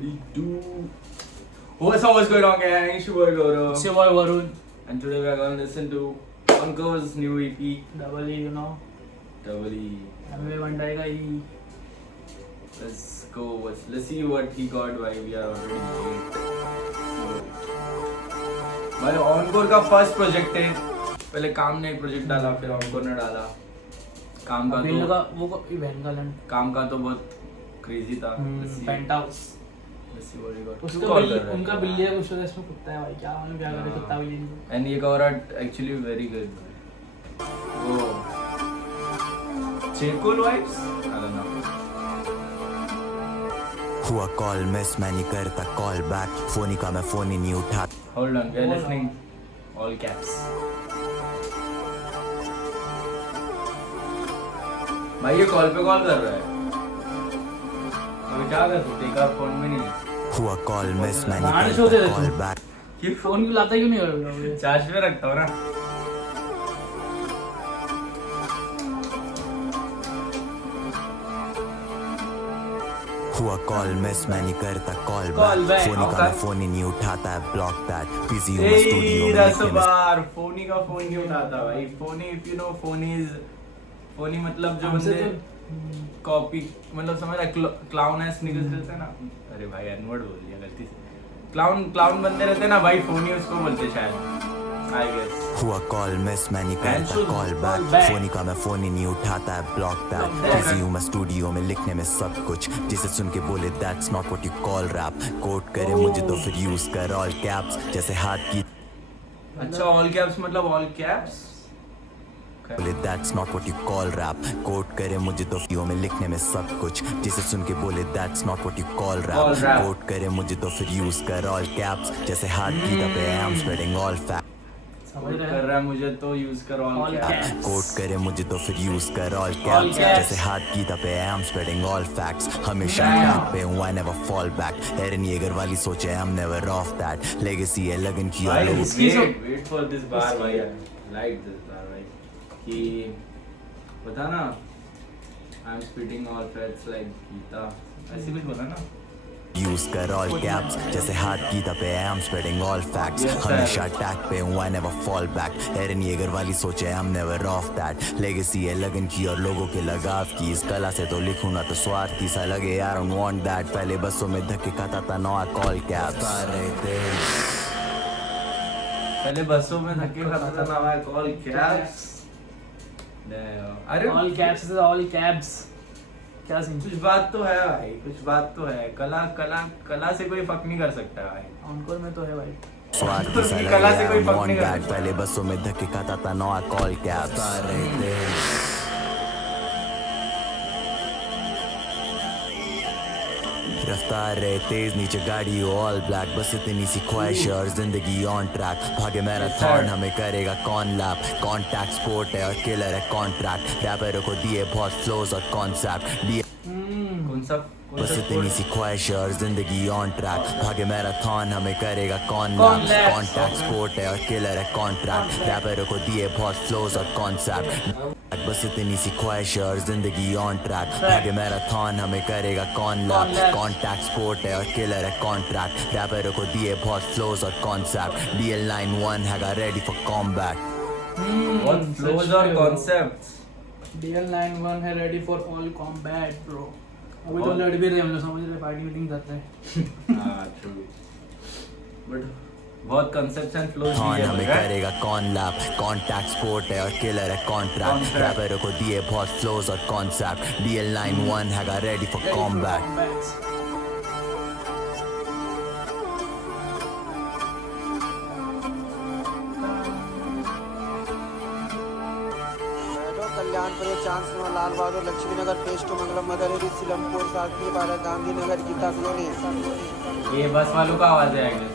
What do you do? What's going on, gang? It's your boy Gaurav. It's your boy Varun. And today we're gonna listen to Ankur's new EP. Double E, you know. Double E. हमें बंडाई का E. Let's go. Let's see what he got. Why we are already late. भाई encore का first project है. पहले काम ने एक project डाला, फिर ऑनकोर ने डाला. काम का तो वो इवेंट का लैंड. काम का तो बहुत क्रेजी था. Penthouse. उनका बिल्ली है, कुछ इसमें कुत्ता है भाई. क्या मालूम क्या करे कुत्ता बिल्ली को. एंड ये cover art actually very good. वो चेकोल वाइब्स आई डोंट नो. हुआ कॉल मिस मैं नहीं करता कॉल बैक. फोन का मैं फोन ही नहीं उठा. Hold on, we are listening all caps. भाई ये कॉल पे कॉल कर रहा है. अभी क्या कर सकते हैं, एक फोन में नहीं. हुआ कॉल मिस मैं नहीं करता कॉल बैक. ये फोन क्यों लाता क्यों नहीं है? चार्ज पे रखता हूँ ना. हुआ कॉल मिस मैं नहीं करता call Call back. back, phone का okay. मैं फोन ही नहीं उठाता है. Block that. बिजी हूं मैं स्टूडियो में लिखने में. बार फोनी का फोन नहीं उठाता भाई. Fani if you know Fani मतलब जो बंदे कॉपी मतलब समझ रहा. क्लाउन है स्निकर्स रहते हैं ना. अरे भाई एनवर्ड बोल दिया गलती से. क्लाउन बंदे रहते हैं ना भाई, फोनी उसको बोलते शायद. I guess. हुआ कॉल मिस मैं नहीं करता कॉल बैक. फोन का मैं फोन ही नहीं उठाता है. Block that. बिजी हूं मैं स्टूडियो में लिखने में सब कुछ. जिसे सुन के बोले that's not what you call rap. Quote करे मुझे तो फिर यूज कर ऑल कैप्स जैसे हाथ की. अच्छा ऑल कैप्स मतलब ऑल कैप्स. बोले that's not what you call rap. Quote करे मुझे तो फिर में लिखने में सब कुछ. जिसे सुन के बोले that's not what you call rap. Quote करे मुझे तो फिर यूज कर ऑल कैप्स जैसे हाथ की दबे. I am spreading all fact. कर रहा है मुझे तो यूज कर ऑल कैप्स. कोट करे मुझे तो फिर यूज कर ऑल कैप्स जैसे हाथ की दबे. I am spreading all facts. हमेशा ट्रैक पे हूं. I never fall back. Eren Yeager वाली सोचे I am never of that. Legacy है लगन की और वेट फॉर दिस बार भाई. लाइक दिस बार भाई कि पता ना I am speeding all facts like Geeta. ऐसे कुछ बोला ना. यूज कर ऑल कैप्स जैसे हाथ की दबे. I am spreading all facts. हमेशा अटैक पे हूं. I never fall back. Eren Yeager वाली सोचे I am never of that. Legacy है लगन की और लोगों के लगाव की. इस कला से तो लिखूं ना तो स्वार्थी सा लगे. I don't want that. पहले बसों में धक्के खाता था. No I call caps. पहले बसों में धक्के खाता था. Now I call cabs. अरे ऑल कैप्स से ऑल कैब्स. क्या सीन. कुछ बात तो है भाई, कुछ बात तो है. कला से कोई फक नहीं कर सकता भाई. ऑनकोर में तो है भाई. स्वार्थी सा लगे. कला से कोई आई फक वांट नहीं कर दैट. सकता. पहले बसों में धक्के खाता था. No I call caps. रफ्तार रहे तेज नीचे गाड़ी ऑल ब्लैक. बस इतनी सी ख्वाहिश और जिंदगी ऑन ट्रैक. भागे मैराथन हमें करेगा कौन लैप. कॉन्टैक्ट स्पोर्ट है और किलर है कॉन्ट्रैक्ट. रैपरों को दिए बहुत फ्लोज और कॉन्सेप्ट दिए. कौन सा बस इतनी सी ख्वाहिश और जिंदगी ऑन ट्रैक. भागे मैराथन हमें करेगा कौन लैप. कॉन्टैक्ट स्पोर्ट है और किलर है कॉन्ट्रैक्ट. रैपरों को दिए बहुत फ्लोज और कॉन्सेप्ट. बस इतनी सी ख्वाहिश और जिंदगी ऑन ट्रैक. भागे मैराथन हमें करेगा कौन लैप. कॉन्टैक्ट स्पोर्ट है और किलर है कॉन्ट्रैक्ट. रैपरों को दिए बहुत फ्लोज और कॉन्सेप्ट. DL91 हैगा रेडी फॉर कॉम्बैट. बहुत फ्लोज और कॉन्सेप्ट्स. DL91 है ready for all combat bro. अभी तो लड़ भी रहे हम लोग. समझ रहे फाइटिंग मीटिंग करते हैं. हां ट्रू. बट बहुत कॉन्सेप्ट्स एंड फ्लोज कौन हमें करेगा कौन लैप. कॉन्टैक्ट स्पोर्ट है और किलर है कॉन्ट्रैक्ट. रैपरों को दिए बहुत फ्लोज और कॉन्सेप्ट. DL91 हैगा ready for combat. Kalyanpur Chanasma Lal Bahadur Laxmi Nagar phase 2 Mangalam mother Seelampur साथी भारत गांधीनगर गीता कॉलोनी. ये बस वालों का आवाज है आगे.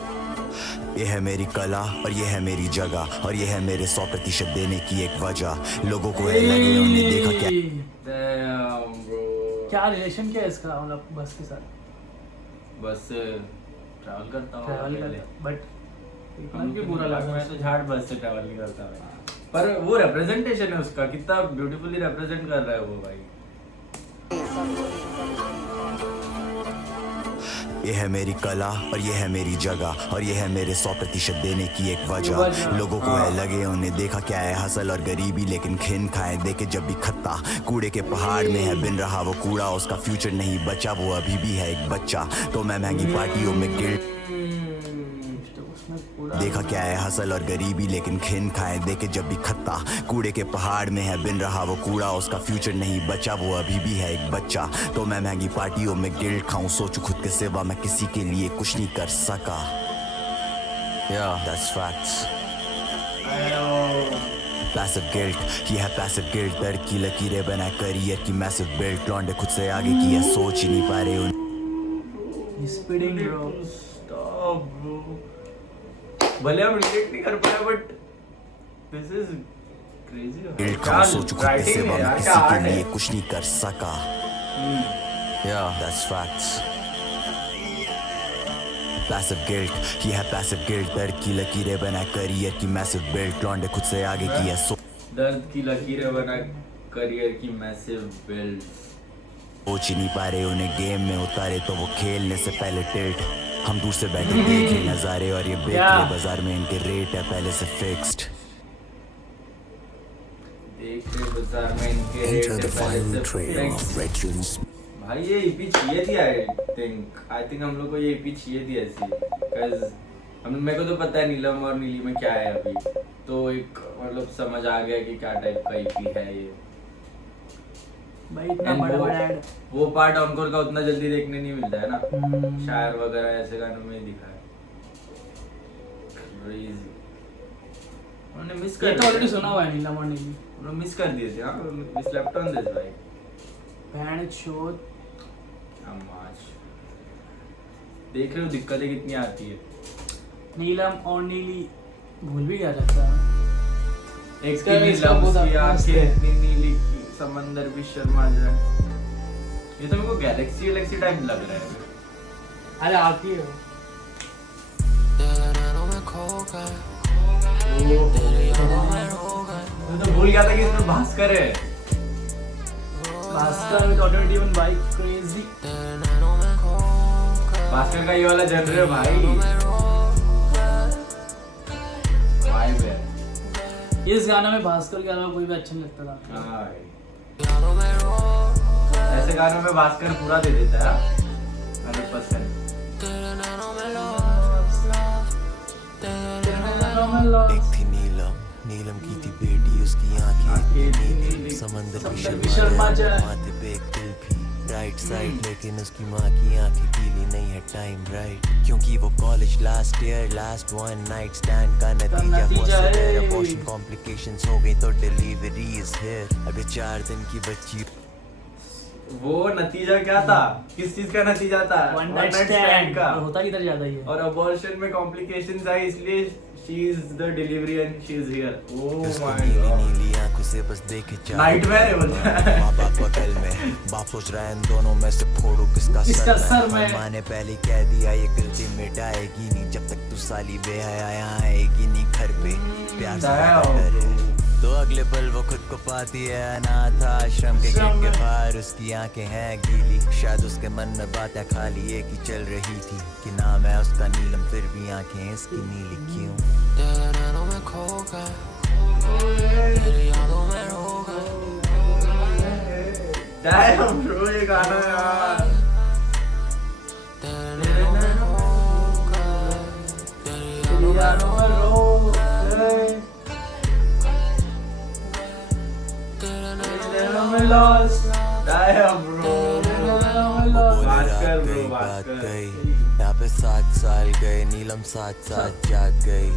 ये है मेरी कला और ये है मेरी जगह और ये है मेरे 100% देने की एक वजह. लोगों को ये लगे उन्हें देखा क्या. Damn, bro. क्या रिलेशन क्या है इसका मतलब बस के साथ. बस ट्रैवल करता हूँ. ट्रैवल करता बट इतना भी बुरा लगा. मैं तो झाड़ बस से ट्रैवल नहीं करता भाई. पर वो रिप्रेजेंटेशन है उसका. कितना ब्यूटीफुली रिप्रेजेंट कर रहा है वो भाई. ये है मेरी कला और ये है मेरी जगह और ये है मेरे 100% देने की एक वजह। लोगों को है लगे उन्हें देखा क्या है हसल और गरीबी, लेकिन खिन खाए देखे जब भी खत्ता कूड़े के पहाड़ में है बिन रहा वो कूड़ा, उसका फ्यूचर नहीं बचा वो अभी भी है एक बच्चा। तो मैं महंगी पार्टियों में गिल्ट देखा क्या है हसल और गरीबी, लेकिन खिन खाए देखे जब भी खत्ता कूड़े के पहाड़ में है बिन रहा वो कूड़ा, उसका फ्यूचर नहीं बचा वो अभी भी है एक बच्चा। तो मैं महंगी पार्टियों में गिल्ट खाऊं सोचूं खुद के सिवा मैं किसी के लिए कुछ नहीं कर सका। That's facts. Passive guilt, ये है passive guilt, दर्द की लकीरें बना करियर की massive build, लौंडे खुद से आगे की है सोच ही नहीं पा रहे उन Spitting, bro. Stop, bro. भले हम रिलेट नहीं कर पाए but this is crazy. Guilt खाऊं सोचूं खुद के सिवा मैं किसी के लिए कुछ नहीं कर सका। That's facts. Passive guilt, ये है passive guilt, दर्द की लकीरें बना करियर की massive build, लौंडे खुद से आगे की है दर्द की लकीरें बना करियर की मैसिव बिल्ड। सोच ही नहीं पा रहे उन्हें गेम में उतारे तो वो खेलने से पहले टिल्ट। हम दूर से बैठे देख रहे नजारे और ये बेच रहे बाजार में इनके रेट है पहले से फिक्स्ड। देख रहे बाजार में इनके रेट है पहले से फिक्स्ड। भाई ये ईपी चाहिए थी आई थिंक हम लोग को ये ईपी चाहिए थी ऐसी, बिकॉज़ हम मेरे को तो पता है नीलम और नीली में क्या है अभी, तो एक मतलब समझ आ गया कि क्या टाइप का ईपी है ये। भाई इतना बड़ा ऐड वो पार्ट ऑनकोर का उतना जल्दी देखने नहीं मिलता है ना, शायर वगैरह ऐसे गानों में दिखा है। क्रेजी उन्होंने मिस कर ये तो ऑलरेडी सुना हुआ है नीलम और नीली, उन्होंने मिस कर दिए थे। हां we slept on this भाई बैंड शो आज देख रहे हो दिक्कतें कितनी आती है। नीलम और नीली भूल भी गया था। एक की नीलम की आंखें इतनी नीली की समंदर भी शर्मा जाए। ये तो मेरे को गैलेक्सी टाइप लग रहा है। अरे आती है मैं तो भूल गया था कि इसमें भास्कर है। Bhaskar with auto tune bike crazy. Bhaskar का ये वाला जनर है भाई है। इस गाना में भास्कर के अलावा कोई भी अच्छा नहीं लगता था। हाँ ऐसे गानों में भास्कर पूरा दे देता है 100%। एक थी नीलम की थी बेटी उसकी आंखें समंदर की शर्मा जाए माथे पे एक दिल भी राइट साइड, लेकिन उसकी माँ की आंखें गीली नहीं है टाइम राइट, क्योंकि वो college last year last one night stand का नतीजा हुआ अबॉर्शन कॉम्प्लिकेशंस हो गई तो डिलीवरी इज हियर। अभी 4 दिन की बच्ची। वो नतीजा क्या था? किस चीज का नतीजा था? वन नाइट स्टैंड का। होता किधर ज्यादा ही है। और अबॉर्शन में कॉम्प्लिकेशंस आई इसलिए she is the delivery and she is here. Oh my god. नीली आंखों से बस देखे चार नाइटमेयर है बोलता है। माँ बाप बगल में बाप सोच रहा है इन दोनों में से फोड़ू किसका सर में। माँ ने पहले कह दिया ये गलती मिटाएगी नहीं, जब तक तू साली बेहया यहाँ आएगी नहीं घर पे प्यार से तो अगले पल वो खुद को पाती है अनाथ आश्रम के गेट के बाहर उसकी आंखें हैं गीली, शायद उसके मन में बातें खाली एक ही चल रही थी कि नाम है उसका नीलम फिर भी आंखें इसकी नीली क्यों। तेरे नैनों में खो गए तेरी यादों में रो गए। डैम ब्रो ये गाना यार। तेरे नैनों में खो गए तेरी यादों में रो गए। lost damn bro Bhaskar bro Bhaskar यहाँ पे 7 साल गए नीलम साथ जाग गई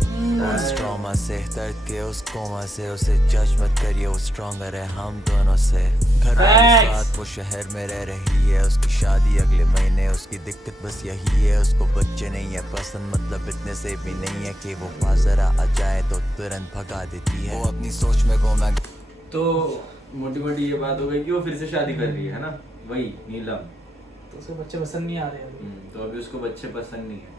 उस ट्रॉमा से दर्द के उस कोमा से उसे जज मत करिए वो स्ट्रॉन्गर है हम दोनों से। घर वाले साथ वो शहर में रह रही है उसकी शादी अगले महीने उसकी दिक्कत बस यही है उसको बच्चे नहीं है पसंद मतलब इतने से भी नहीं है कि वो बाजार आ जाए तो तुरंत भगा देती है वो अपनी सोच में घूमा। तो मोटी ये बात हो गई कि वो फिर से शादी कर रही है ना वही नीलम, तो उसको बच्चे पसंद नहीं आ रहे अभी। तो अभी उसको बच्चे पसंद नहीं है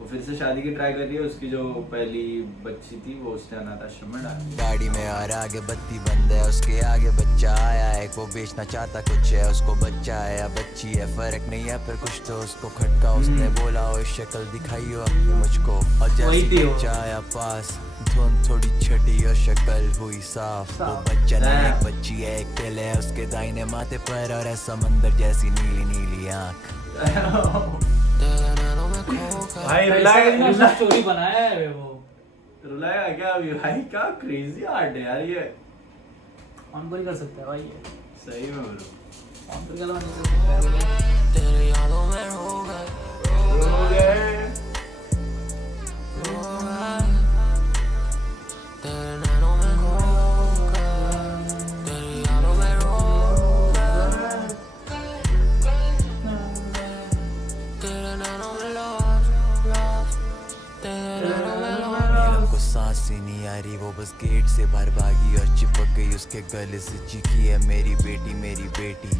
वो फिर से शादी की ट्राई कर रही है, उसकी जो पहली बच्ची थी वो उसने अनाथ आश्रम में डाली। गाड़ी में और आगे बत्ती बंद है, उसके आगे बच्चा आया है, वो बेचना चाहता कुछ है, उसको बच्चा है या बच्ची है फर्क नहीं है, पर कुछ तो उसको खटका, उसने बोला ओ शक्ल दिखाइयो अपनी मुझको, और जैसे बच्चा आया पास धुन थोड़ी छटी और शक्ल हुई साफ। वो बच्चा नहीं एक बच्ची है, एक दिल है उसके दाहिने माथे पर, और है समंदर जैसी नीली नीली आँख। भाई रुलाएगा स्टोरी बनाया है वो। रुलाएगा क्या अभी भाई? क्या क्रेजी आर्ट है यार ये। ऑन कर सकता है भाई ये, सही में ब्रो। ऑन कर नहीं कर सकता है। तेरे यादों में हो गए तेरे नैनों में हो गए, तेरे यादों में हो गए, तेरे नैनों में lost, तेरे नैनों में lost। को सांस ही नहीं आ रही, वो बस गेट से बाहर भागी और चिपक गई उसके गले से, चीखी है मेरी बेटी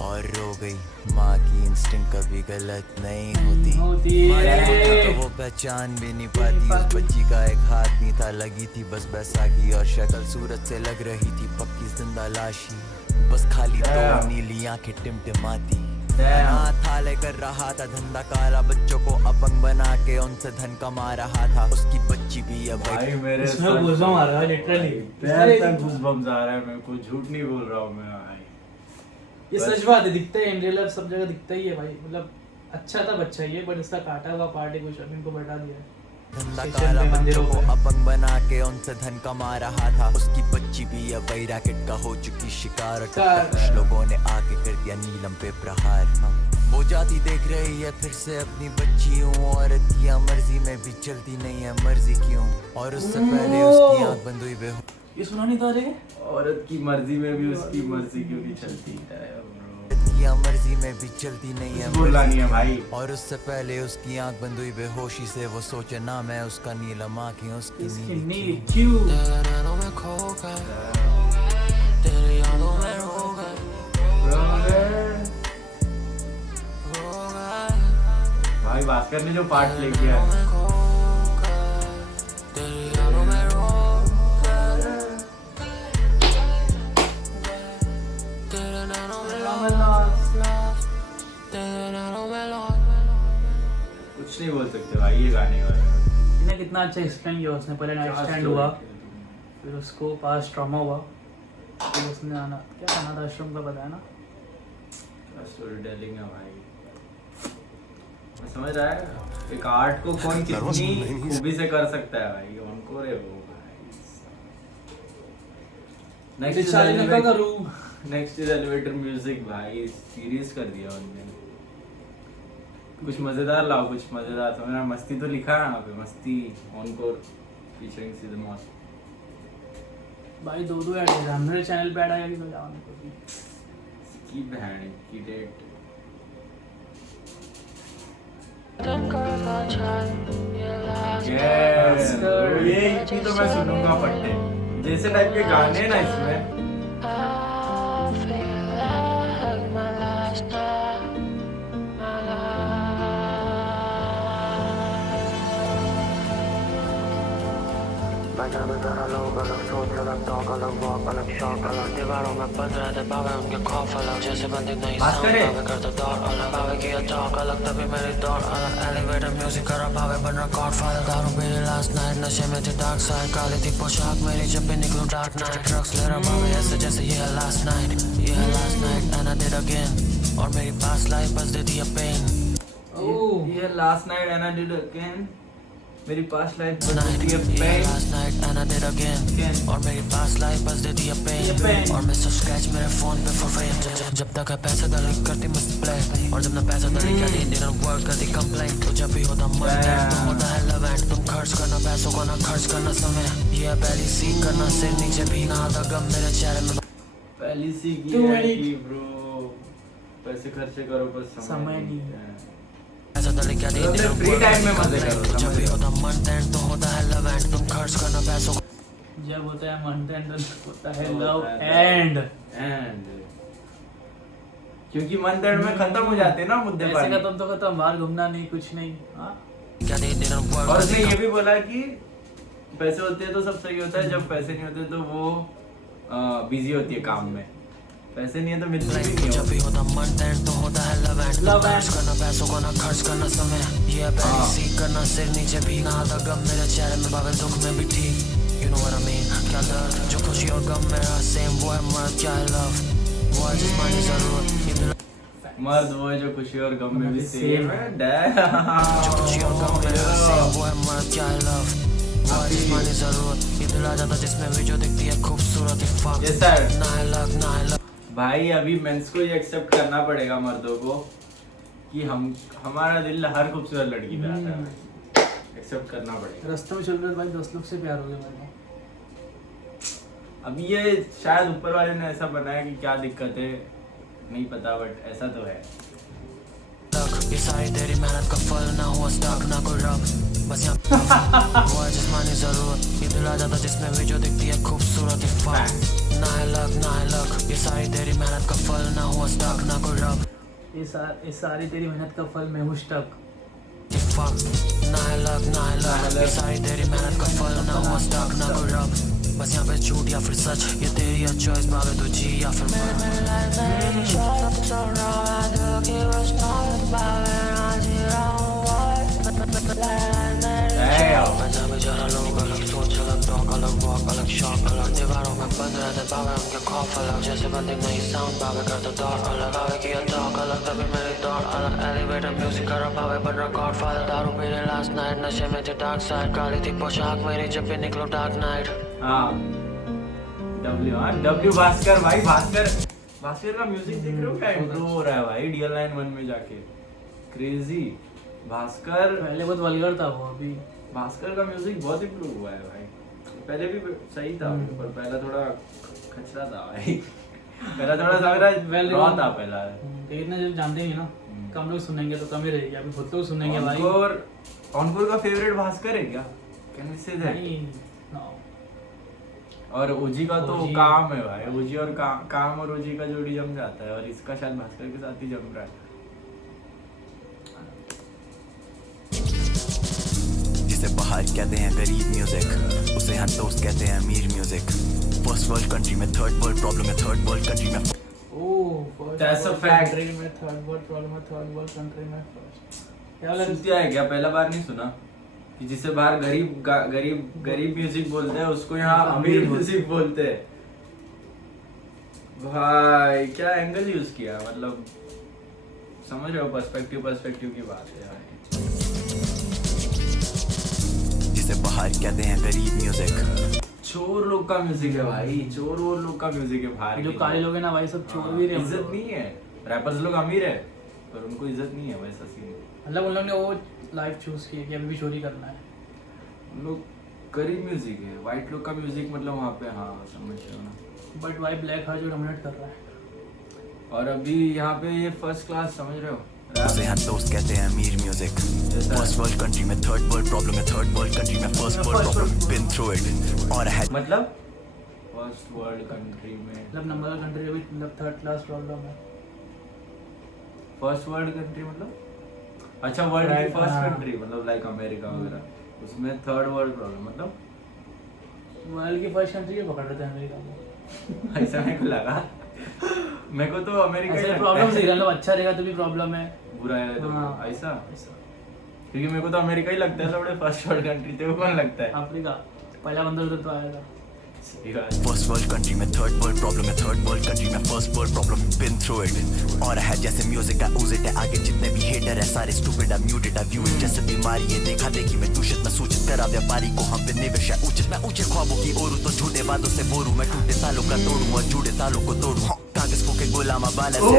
और रो गई। माँ की इंस्टिंक्ट कभी गलत नहीं होती तो वो पहचान भी नहीं पाती, उस बच्ची का एक हाथ नहीं था, लगी थी बस बैसाखी, और शक्ल सूरत से लग रही थी पक्की जिंदा लाशी, बस खाली दो नीली आंखें टिमटिमाती। थाले कर रहा था धंधा काला, बच्चों को अपंग बना के उनसे धन कमा रहा था, उसकी बच्ची भी अब भाई मेरे इसमें घुसबम आ रहा है लिटरली, पैर तक घुसबम आ रहा है मेरे को, झूठ नहीं बोल रहा हूँ मैं भाई। ये सच बात है, दिखता है इन रियल लाइफ सब जगह दिखता ही है भाई। मतलब अच्छा था बच्चा ये, बट इसका काटा हुआ पार्ट है, कुछ अमीन को बैठा दिया है। धंधा काला, बच्चों को अपंग बना के उनसे धन कमा रहा था, उसकी बच्ची भी अब वही रैकेट का हो चुकी शिकार, कुछ लोगों ने आके कर दिया नीलम पे प्रहार। वो जाती देख रही है फिर से अपनी बच्ची, हूँ औरत की मर्जी में भी चलती नहीं है मर्जी क्यों, और उससे पहले उसकी आंख बंद हुई बे। ये सुना नहीं था रे, औरत की मर्जी में भी उसकी मर्जी क्यों नहीं चलती है? या मर्जी में भी चलती नहीं है बोला नहीं है भाई, और उससे पहले उसकी आंख बंद हुई बेहोशी से, वो सोचे ना मैं उसका नीलम आंखें उसकी नीली क्यों। तेरे नैनों में खो गए, तेरे यादों में रो गए, भाई भास्कर ने जो पार्ट प्ले किया है, तेरे यादों में रो गए, तेरे नैनों में कुछ नहीं बोल सकते भाई ये गाने का। इन्हें कितना अच्छा एक्सप्लेन किया उसने। पहले नाइट स्टैंड हुआ, फिर उसको पास ट्रॉमा हुआ, फिर उसने आना क्या अनाथ आश्रम का बताया ना, स्टोरी टेलिंग है भाई। मैं समझ रहा है एक आर्ट को कौन कितनी खूबी से कर सकता है भाई, उनको रे वो भाई। नेक्स्ट इज एलिवेटर म्यूजिक भाई, सीरीज कर दिया उन्होंने। कुछ मजेदार लाओ, कुछ मजेदार। समझ मस्ती तो लिखा है यहाँ पे, मस्ती ऑनकोर फीचरिंग सीजन 1 भाई। दो ऐड है मेरे चैनल पे, ऐड आया कि तो जाने को भी की बहन की डेट। ये इतनी तो मैं सुनूंगा फट्टे जैसे टाइप के गाने ना इसमें। दीवारों में बंद रहते पावे उनके खौफ अलग, जैसे बंदी नहीं करते दौड़ अलग, पावे की टॉक अलग, तभी मेरी दौड़ अलग। एलिवेटर म्यूजिक कर रहा पावे बन रहा गॉडफादर, दारू पी लास्ट नाइट, नशे में थी डार्क साइड, काली थी पोशाक मेरी जब भी निकलूं डार्क नाइट, ड्रग्स ले रहा पावे ऐसे जैसे ये है लास्ट नाइट, ये है last night and I did again, और मेरी पास्ट लाइफ बस देती है पेन। ये last night and I did again, मेरी पास्ट लाइफ बस Tonight, देती है yeah, pain. last night and I did again, और मेरी पास्ट लाइफ बस देती है पेन, और मिस्टर स्क्रैच मेरे फोन पे फॉर फेम, जब तक है पैसा दली करती मुझ प्ले, और जब ना पैसा दली करती डिडंट वर्क करती कंप्लेन, तो जब भी होता मंथ एंड तो होता है लव एंड, तुम खर्च करना पैसों को ना खर्च करना समय, ये पहली सी करना सिर नीचे भी ना आता गम मेरे चेहरे में, पहली सी की है कि ब्रो पैसे खर्चे करो बस समय नहीं है। पैसा दली करती डिडंट फ्री टाइम में मजे करो, जब भी होता मंथ एंड तो होता है लव एंड, तुम खर्च करना पैसों को, जब होता है मंथ एंड होता है लव एंड, क्योंकि मंथ एंड में खत्म हो जाते हैं ना मुद्दे ऐसे पानी। खत्म तो खत्म, बाहर घूमना नहीं कुछ नहीं। हाँ क्या they didn't work और उसने ये भी बोला कि पैसे होते हैं तो सब सही होता है, जब पैसे नहीं होते तो वो बिजी होती है काम में, पैसे नहीं है तो मिलता भी नहीं जब भी होता मंथ एंड तो होता है लव एंड खर्च करना पैसों को ना खर्च करना समय ये पहली सीख करना सिर नीचे भी ना आता गम मेरे चेहरे में बाबे दुख में भी ठीक you know what I mean क्या दर्द जो खुशी और गम मेरा सेम वो है मर्द क्या है लव वो है जिस्मानी जरूरत ये दिल मर्द वो है जो खुशी और गम में भी सेम है। जो खुशी और गम मेरा सेम वो है मर्द क्या है लव वो है जिस्मानी जरूरत ये दिल आ जाता जिसमें भी जो दिखती है खूबसूरत fuck Yes, sir. ना है लक ना है लक भाई अभी मेंस को ये एक्सेप्ट करना पड़ेगा मर्दों को कि हमारा दिल हर खूबसूरत लड़की पे आता है, एक्सेप्ट करना पड़ेगा। रास्ते में चल रहे भाई 10 लोग से प्यार हो गया मेरे को। अब ये शायद ऊपर वाले ने ऐसा बनाया कि क्या दिक्कत है नहीं पता, बट ऐसा तो है। ये सारी तेरी मेहनत का फल ना हुआ स्टक ना कोई रब बस यहाँ वो है जिस्मानी जरूरत ये दिल आ जाता जिसमें भी जो दिखती है खूबसूरत fuck ना है लक ये सारी तेरी मेहनत का फल ना हुआ स्टक ना कोई रब ये सारी तेरी मेहनत का फल मैं हूँ स्टक fuck ना है लक ये सारी तेरी मेहनत का फल ना हुआ स्टक ना कोई रब बस यहाँ पे झूठ या फिर सच ये तेरी चॉइस भावे तो जी या फिर पंजाबी जरा लोग अलग सोच अलग टॉक अलग वॉक अलग शॉक अलग दीवारों में बंद रहते बावे उनके खौफ अलग जैसे बंदे नहीं साउंड बावे करते दौड़ अलग बावे किया टॉक अलग तभी मेरी दौड़ अलग एलिवेटर म्यूजिक कर बावे बन रहा गॉड फादर दारू पी रहे लास्ट नाइट नशे में थे डार्क साइड काली थी पोशाक मेरी जब भी निकलो डार्क नाइट हाँ डब्ल्यू भास्कर भाई, भास्कर का म्यूजिक देख रहे हो क्या इम्प्रूव हो रहा है भाई डीएल लाइन 1 में जाके, क्रेजी। भास्कर पहले बहुत वल्गर था वो, अभी भास्कर का म्यूजिक बहुत इम्प्रूव हुआ है भाई, पहले भी सही था पर पहला थोड़ा खचरा था भाई पहला थोड़ा सा मेरा रॉ था पहला। लेकिन इतना जब जानते नहीं ना, कम लोग सुनेंगे तो कम ही रहेगी, अभी बहुत लोग सुनेंगे भाई। ऑनकोर का फेवरेट भास्कर है क्या? Can we say that? नहीं, no। और ओजी का तो ओजी। काम है भाई, ओजी और काम और ओजी का जोड़ी जम जाता है, और इसका शायद भास्कर के साथ ही जम रहा है। जिसे बाहर कहते हैं गरीब म्यूजिक, उसे यहाँ दोस्त कहते हैं अमीर म्यूजिक। फर्स्ट वर्ल्ड कंट्री में थर्ड वर्ल्ड प्रॉब्लम है, थर्ड वर्ल्ड कंट्री में That's a fact. कंट्री में थर्ड वर्ल्ड प्रॉब्लम है, थर्ड वर्ल्ड कंट्री में फर्स्ट। क्या लगा? सुनते है क्या? पहला बार नहीं सुना कि जिसे बाहर गरीब म्यूजिक बोलते हैं उसको यहाँ अमीर म्यूजिक बोलते हैं। भाई क्या एंगल यूज किया, मतलब समझ रहे हो? पर्सपेक्टिव की बात है यार। जिसे बाहर कहते हैं गरीब म्यूजिक, चोर लोग का म्यूजिक है भाई, चोर वो लोग का म्यूजिक है बाहर जो के। काले लोग हैं ना भाई, सब चोर भी रहे, इज्जत नहीं है। रैपर्स लोग अमीर है पर उनको इज्जत नहीं है, वैसा सीन। मतलब उन लोग ने वो लाइफ चूज की है कि अभी भी चोरी करना है। उन लोग गरीब म्यूजिक है, व्हाइट लोग का म्यूजिक मतलब वहाँ पे, हाँ समझ रहे हो ना। बट भाई ब्लैक हर जो डोमिनेट कर रहा है। और अभी यहाँ पे ये फर्स्ट क्लास, समझ रहे हो? उसे यहाँ दोस्त कहते हैं अमीर म्यूजिक। फर्स्ट वर्ल्ड कंट्री में थर्ड वर्ल्ड प्रॉब्लम है, थर्ड वर्ल्ड कंट्री में first world problem, been through it और है मतलब फर्स्ट वर्ल्ड कंट्री में, मतलब नंबर वन कंट्री अभी मतलब थर्ड क्लास प्रॉब्लम है। फर्स्ट वर्ल्ड कंट्री मतलब अच्छा वर्ल्ड की फर्स्ट कंट्री मतलब लाइक अमेरिका वगैरह, उसमें थर्ड वर्ल्ड प्रॉब्लम मतलब वर्ल्ड की फर्स्ट कंट्री के पकड़ रहे थे अमेरिका को। ऐसा मेरे को लगा। मेरे को तो अमेरिका ही ऐसे लगता प्रॉब्लम है। से मतलब अच्छा रहेगा तो भी प्रॉब्लम है, बुरा है तो हाँ। ऐसा, क्योंकि मेरे को तो अमेरिका ही लगता है सबसे फर्स्ट वर्ल्ड कंट्री। तेरे को कौन लगता है? अफ्रीका पहला बंदा उधर तो आएगा। सही बात। फर्स्ट वर्ल्ड कंट्री में थर्ड वर्ल्ड प्रॉब्लम है, थर्ड वर्ल्ड कंट्री में first world problem, been through it और है जैसे म्यूजिक का यूज इट है। आगे जितने भी हेटर है सारे स्टूपिड है, म्यूटेड है, व्यू इट जैसे बीमारी है। देखा देखी में दूषित में सूचित करा व्यापारी को, हम पे निवेश है उचित। मैं ऊंचे ख्वाबों की ओर तो झूठे वादों से बोरूं, मैं टूटे तालों का तोड़ूं और जुड़े तालों को तोड़ूं। कागज को के गुलामा बाला से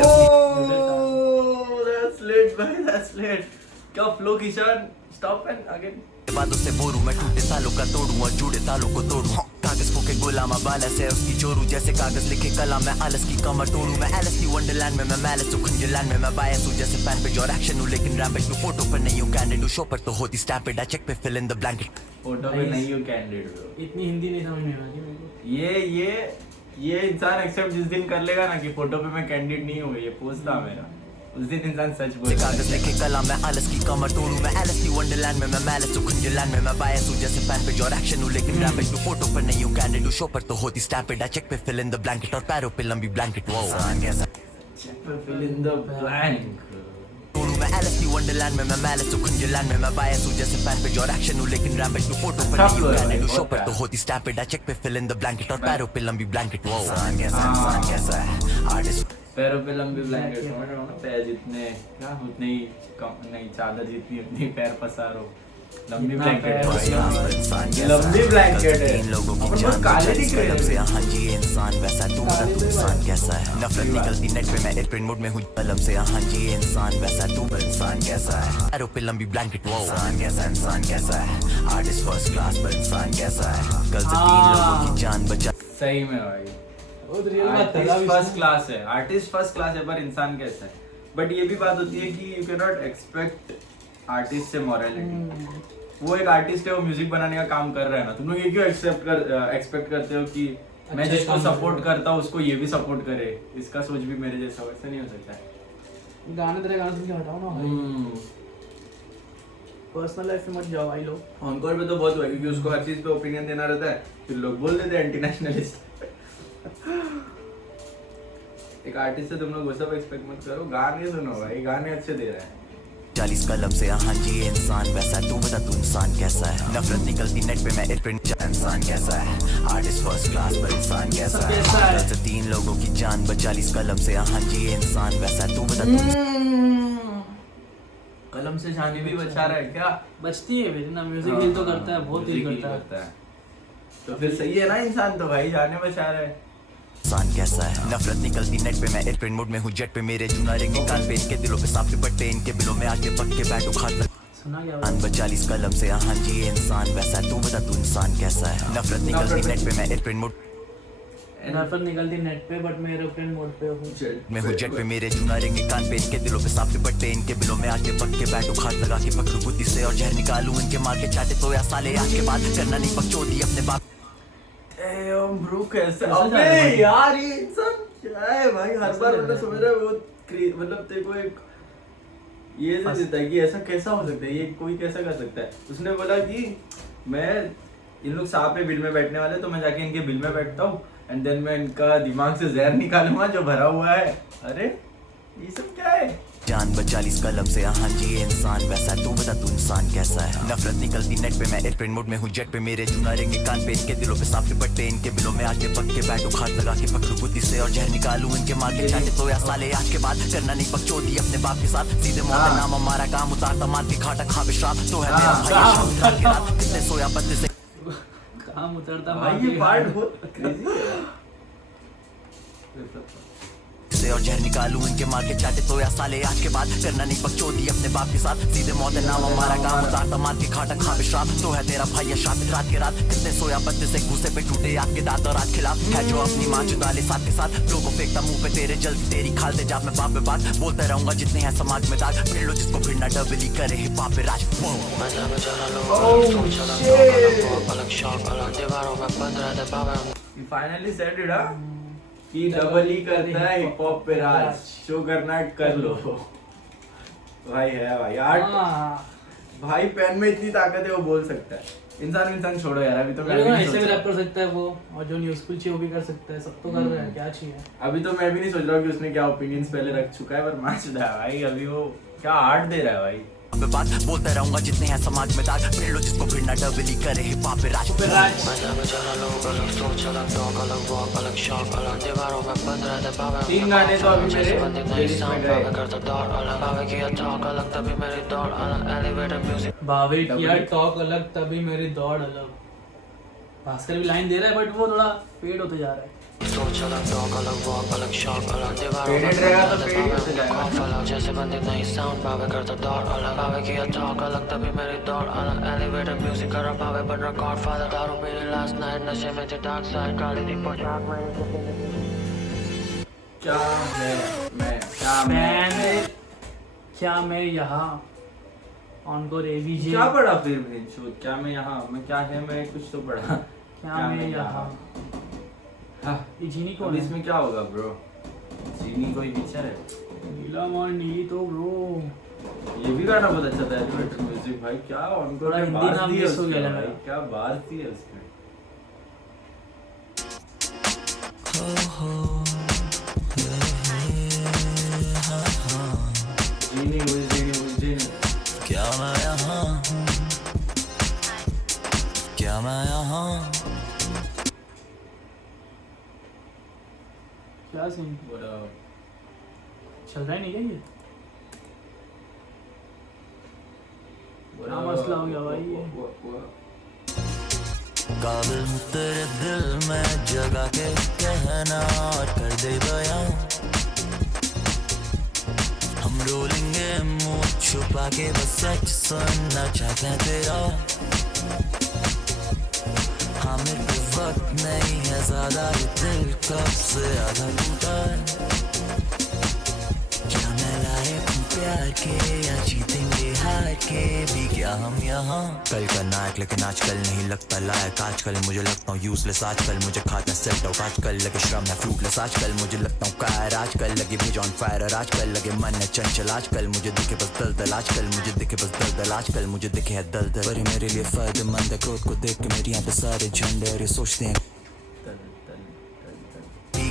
that's late भाई, that's late। क्या flow Kishan, stop and again. बातों से बोरूं, मैं टूटे तालों का तोड़ूं और जुड़े तालों को तोड़ूं। कागज फूके गुलामा बाला से उसकी चोरू, जैसे कागज लिखे कलम मैं आलस की कमर तोड़ूं। मैं एलिस की वंडरलैंड में, मैं मैलिस सुखन लैंड में, मैं बायस हूं जैसे फैन पेज और एक्शन हूं लेकिन रैम्पेज में। फोटो पर नहीं हूं कैंडिड हूं, शो पर तो होती स्टैम्पेड, आई चेक पे fill in the blanket. Photo पे नहीं हो कैंडिडेट हो। इतनी हिंदी नहीं समझ में आती मेरे को। ये इंसान एक्सेप्ट जिस दिन कर लेगा ना कि फोटो पे मैं कैंडिडेट नहीं हूँ, ये पोस्ट था मेरा, उस दिन इंसान सच बोलता कागज है। लिखे कला मैं आलस की कमर तोड़ूं मैं एलिस की वंडरलैंड में मैं मैलिस तो खुंजलैंड में मैं बायस हूं जैसे फैन पे और एक्शन हूं लेकिन रैपिड टू फोटो पर नहीं हूं कैंडिड हूं शो पर तो होती स्टैम्पेड आई चेक पे फिल इन द ब्लैंकेट और पैरों पे लंबी ब्लैंकेट वो Fill in the blank. तोड़ूं मैं एलिस की वंडरलैंड में मैं मैलिस तो खुंजलैंड में मैं बायस हूं जैसे फैन पे और एक्शन हूं लेकिन रैपिड टू फोटो पर नहीं हूं कैंडिड हूं शो पर तो होती स्टैम्पेड आई चेक पे फिल इन द ब्लैंकेट और पैरों पे लंबी ब्लैंकेट वो इंसान कैसा है आर्टिस्ट पैरों पे लंबी ब्लैंकेट समझ रहा हूँ ना, पैर जितने क्या उतने ही कम नहीं, चादर जितनी उतनी पैर पसारो, लंबी ब्लैंकेट है भाई, लंबी ब्लैंकेट है। इन लोगों की अपन जान बहुत काले दिख रहे कलम से हैं। हाँ जी ये इंसान वैसा तू बता तू इंसान कैसा है नफरत निकलती नेट पे मैं एयरप्लेन मोड में हूँ कलम से हाँ जी ये इंसान वैसा तू इंसान कैसा है पैरों पे लंबी ब्लैंकेट वो इंसान कैसा है आर्टिस्ट फर्स्ट क्लास पर इंसान कैसा है कल से 3 लोगों की जान बचा सही में भाई, वो तो रियल बात है आर्टिस्ट फर्स्ट क्लास है, आर्टिस्ट फर्स्ट क्लास है, पर इंसान कैसा है। बट ये भी बात होती है कि you can not expect artist से मॉरलिटी। वो एक आर्टिस्ट है, वो म्यूजिक बनाने का काम कर रहा है ना, तुम लोग ये क्यों एक्सपेक्ट करते हो कि मैं अच्छा जिसको काम सपोर्ट करे। करता हूँ उसको ये भी सपोर्ट करे, इसका सोच भी मेरे जैसा हो, ऐसा नहीं हो सकता है। गाने तेरे गाने सुन के हटाओ ना भाई, पर्सनल लाइफ में मत जाओ भाई लोग। ऑनकोर पे तो बहुत हुआ क्योंकि उसको हर चीज पे ओपिनियन देना रहता है, फिर लोग बोल देते हैं एंटी नेशनलिस्ट। एक आर्टिस्ट से तुम लोग वो सब एक्सपेक्ट मत करो, गाने सुनो भाई, गाने अच्छे दे रहा है। 40 कलम से हाँ जी ये इंसान वैसा तू बता तू इंसान कैसा है नफरत निकलती नेट पे मैं एयरप्लेन इंसान कैसा है आर्टिस्ट फर्स्ट क्लास पर इंसान कैसा है कल से 3 लोगों की जान बचा 40 कलम से हाँ जी ये इंसान वैसा तू बता तू कलम से जाने भी बचा रहा है क्या? बचती है मेरी ना, म्यूजिक हील तो करता है, बहुत हील Music करता है। तो फिर सही है ना, इंसान तो भाई जाने बचा रहा है। इंसान कैसा है नफरत निकलती नेट पे मैं एयरप्लेन मोड में हूँ जेट पे मेरे जूना रेंगे कान पे इनके दिलों पे सांप लिपटते इनके बिलों में आके पक के बैठो खात सुना क्या इंसान बचा 40 कलम से हाँ जी ये इंसान वैसा तू बता तू इंसान कैसा है नफरत निकलती नेट पे मैं एयरप्लेन मोड नफरत निकलती नेट पे बट मैं एरोप्लेन मोड पे हूँ। मैं हूँ जेट पे मेरे जूना रेंगे कान पे इनके दिलों पे सांप लिपटते इनके बिलों में आके पक के बैठो खात लगा के पकड़ू बुद्धि से और जहर निकालूं इनके मार के चाटे तो या साले आज के बाद करना नहीं बकचोदी अपने बाप ब्रो कैसे कैसे जा अबे रहा है भाई? यार ये इंसान क्या है भाई, हर कैसे बार जा मतलब रहा है? समझ रहा है वो मतलब तेरे को एक ये दे देता है कि ऐसा कैसा हो सकता है, ये कोई कैसा कर सकता है। उसने बोला कि मैं इन लोग सांप पे बिल में बैठने वाले, तो मैं जाके इनके बिल में बैठता हूँ एंड देन मैं इनका दिमाग से जहर निकालूंगा जो भरा हुआ है। अरे ये सब क्या है? जान बचा 40 कलम से हाँ जी ये इंसान वैसा तू बता तू इंसान कैसा है नफरत निकलती नेट पे मैं एयरप्लेन मोड में हूँ जेट पे मेरे जूना रेंगे कान पे इनके दिलों पे सांप लिपटते इनके बिलों में आके पक के बैठो खात लगा के पकड़ू बुद्धि से और जहर निकालूं इनके मार के चाटे तो या साले आज के बाद करना नहीं बकचोदी अपने बाप के साथ सीधे मौत है नाम हमारा काम उतारता मार के खाटा खावे श्राप तो है मेरा भाई शाम उतार के रात कितने सोया बत्ते से काम उतरता भाई ये पार्ट बहुत क्रेजी है। से और जहर निकालूं इनके मार के चाटे तो या साले आज के बाद करना नहीं बकचोदी अपने बाप के साथ सीधे मौत है नाम हमारा काम उतारता मार के खाटा खावे श्राप तो है तेरा भाई शाप रात के रात कितने सोया बत्ते से घुसे पे टूटे आग के दांत और आज खिलाफ है जो अपनी माँ चुदाले साथ के साथ लोगों फेंकता मुंह पे तेरे जल्दी तेरी खाल दे जा मैं बाप पे बात बोलता रहूंगा जितने हैं समाज में दाग फिर लो जिसको फिर ना डबली करे हिप हॉप पे राज मजा में चला लो सोच चला अलग शौक अलग दीवारों में बंद रहते बाबा He finally said it, huh? कि डबल ही करता है हिप हॉप पे राज, शो करना है कर लो। भाई है भाई आर्ट, भाई पेन में इतनी ताकत है वो बोल सकता है। इंसान छोड़ो यार, अभी तो मैं भी नहीं ऐसे सोच भी रैप रहा। कर सकता है वो, और जो न्यूज़फुल चाहिए वो भी कर सकता है, सब तो कर रहा है, क्या चाहिए। अभी तो मैं भी नहीं सोच रहा हूँ कि उसने क्या ओपिनियंस पहले रख चुका है, पर मार चुका है भाई। अभी वो क्या आर्ट दे रहा है भाई। बात बोलता रहूंगा जितने हैं समाज में दाग फिर लो जिसको फिर ना डबली करे हिप हॉप पे राज मजा में चला लो अलग सोच अलग टॉक अलग वॉक अलग शॉक अलग दीवारों में बंद रहते बाबा 3 गाने तो अभी मेरे बंदी नहीं playlist में साउंड गए। बाबा करता दौड़ अलग बाबा किया टॉक अलग तभी मेरी दौड़ अलग एलिवेटर म्यूजिक बावे किया Double. टॉक अलग तभी मेरी दौड़ अलग। भास्कर भी लाइन दे रहा है बट वो थोड़ा फेड होते जा रहा है। सोच अलग टॉक अलग वॉक अलग शॉक अलग दीवारों में Faded रहेगा तो बंद fade रहते होते जाएगा। बाबा कॉफ अलग जैसे बंदी नहीं साउंड बाबा करता दौड़ अलग बाबा किया टॉक अलग तभी मेरी दौड़ अलग एलिवेटर म्यूजिक कर रहा बाबा बन रहा गॉडफादर दारू मेरी लास्ट नाइट नशे में थे डार्क साइड काली थी पोशाक में क्या मैं यहाँ ऑनकोर एवीजे क्या पढ़ा फिर मैं क्या मैं यहाँ मैं क्या है मैं कुछ तो पढ़ा। क्या मैं यहाँ हाँ, ये जीनी अब कौन है? इसमें क्या होगा ब्रो? जीनी कोई पिक्चर है? नीला मानी तो ब्रो ये भी गाना बहुत अच्छा था एलिवेटर म्यूजिक भाई, क्या उनको थोड़ा हिंदी बात नाम दी है मिस हो उसमें गया भाई, मेरा। क्या बात थी है उसमें। जीनी हुई जीनी क्या मैं यहाँ हूँ, क्या मैं यहाँ क्या सीन बोला चल रहा है नहीं क्या ये क्या मसला हो गया भाई ये? काबिल हूँ तेरे दिल में जगा के कहना और कर दे बयां, हम रोलेंगे मुंह छुपा के बस सच सुनना चाहते हैं तेरा, हाँ मेरे पे वक्त नहीं है ज्यादा, ये दिल कब से आधा टूटा है, क्या मैं लायक हूँ प्यार के या जीतेंगे हार के भी क्या हम यहाँ, कल का नायक लेकिन आजकल नहीं लगता लायक, आजकल मुझे लगता हूँ यूजलेस, आजकल मुझे खाता सेट आउट, आजकल लगे श्रम है फ्रूटलेस, आजकल मुझे लगता हूँ कायर, आजकल लगे भेज ऑन फायर, आजकल लगे मन है चंचल, आजकल मुझे दिखे बस दलदल, आजकल मुझे दिखे बस दलदल, आजकल मुझे दिखे है दलदल, पर ये मेरे लिए फायदेमंद है, क्रोध को देख के मेरी यहाँ पे सारे झंडे और ये सोचते हैं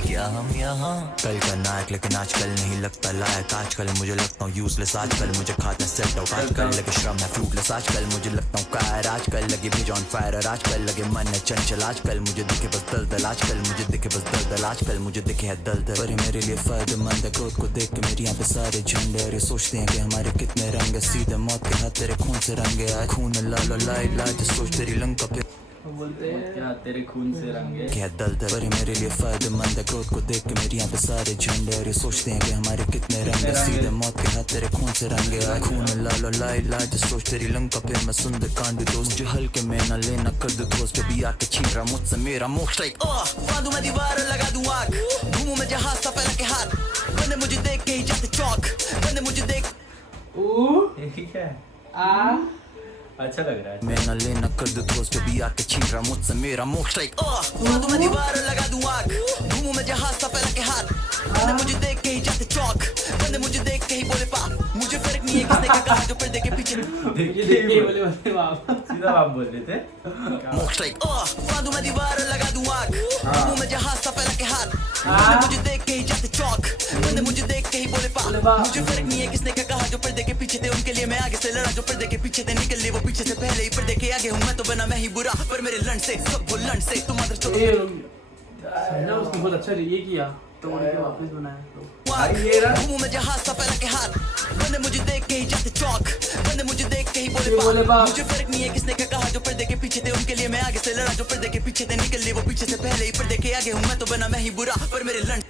क्या हम यहाँ, कल का नायक लेकिन आजकल नहीं लगता लायक, आजकल मुझे लगता हूँ यूजलेस, आजकल मुझे खाता सेट आउट, आजकल लगे श्रम है फ्रूटलेस, आजकल मुझे लगता हूँ कायर, आजकल लगे भेज ऑन फायर, आजकल लगे मन है चंचल, आजकल मुझे दिखे बस दलदल, आजकल मुझे दिखे बस दलदल, आजकल मुझे दिखे है दलदल, पर ये मेरे लिए फायदेमंद है, क्रोध को देख के मेरी यहाँ पे सारे झंडे और ये सोचते हैं कि हमारे कितने रंग है, सीधे मौत के हाथ तेरे खून से रंगे आए, खून लालो लाई लाई सोच तेरी लंका पे बोलते हैं क्या तेरे खून से रंगे क्या दलदल, पर ये मेरे लिए फायदेमंद है, क्रोध को देख के मेरे यहाँ पे सारे झंडे और ये सोचते हैं कि हमारे कितने रंग है, सीधे मौत के हाथ तेरे खून से रंगे आए, खून लालो लाई लाई जो सोच तेरी लंका पे मैं सुंदर कांड दोस्त, जो हल्के में ना लेना कर दो दोस्त पे भी आके छीन रहा मुझसे मेरा मोक्ष लाइक बांधू मैं दीवार लगा दूं आग, घूमू मैं जहाज सा फैला के हाथ, बंदे मुझे देख के ही जाते चौक, बंदे मुझे देख ठीक है, आ अच्छा लग रहा है। मैं ना लेना कर दो दोस्त पे भी आके छीन रहा मुझसे मेरा मोक्ष लाइक बांधू मैं दीवार लगा दूं आग, घूमू मैं जहाज सा फैला के हाथ, बंदे मुझे देख के ही जाते चौक, बंदे मुझे देख के ही बोले पा, मुझे फर्क नहीं है किसने क्या कहा जो पर्दे के पीछे ये बोले बोले बाप सीधा बाप बोल रहे थे। मोक्ष लाइक बांधू मैं दीवार लगा दूं आग, घूमू मैं जहाज सा फैला के हाथ, बंदे मुझे देख के ही जाते चौक, बंदे मुझे देख के ही बोले पा, मुझे फर्क नहीं है किसने क्या कहा जो पर्दे के पीछे थे, उनके लिए मैं आगे से लड़ा, जो पर्दे के पीछे थे निकल लिए वो पीछे से पहले ही पर्दे के आगे हूँ मैं तो बना मैं ही बुरा, पर मेरे लंड से सब वो लंड से तुम मदर चलो ये समझा उसने बहुत अच्छा ये किया तो उन्होंने वापस बनाया तो घूमू मैं जहाज सा फैला के हाथ, बंदे मुझे देख के ही जाते चौक, बंदे मुझे देख के ही ये बोले बोले बाप। मुझे फर्क नहीं है किसने क्या कहा जो पर्दे के पीछे थे, उनके लिए मैं आगे से लड़ा, जो पर्दे के पीछे थे निकल लिए वो पीछे से पहले ही पर्दे के आगे हूँ मैं तो बना मैं ही बुरा, पर मेरे लंड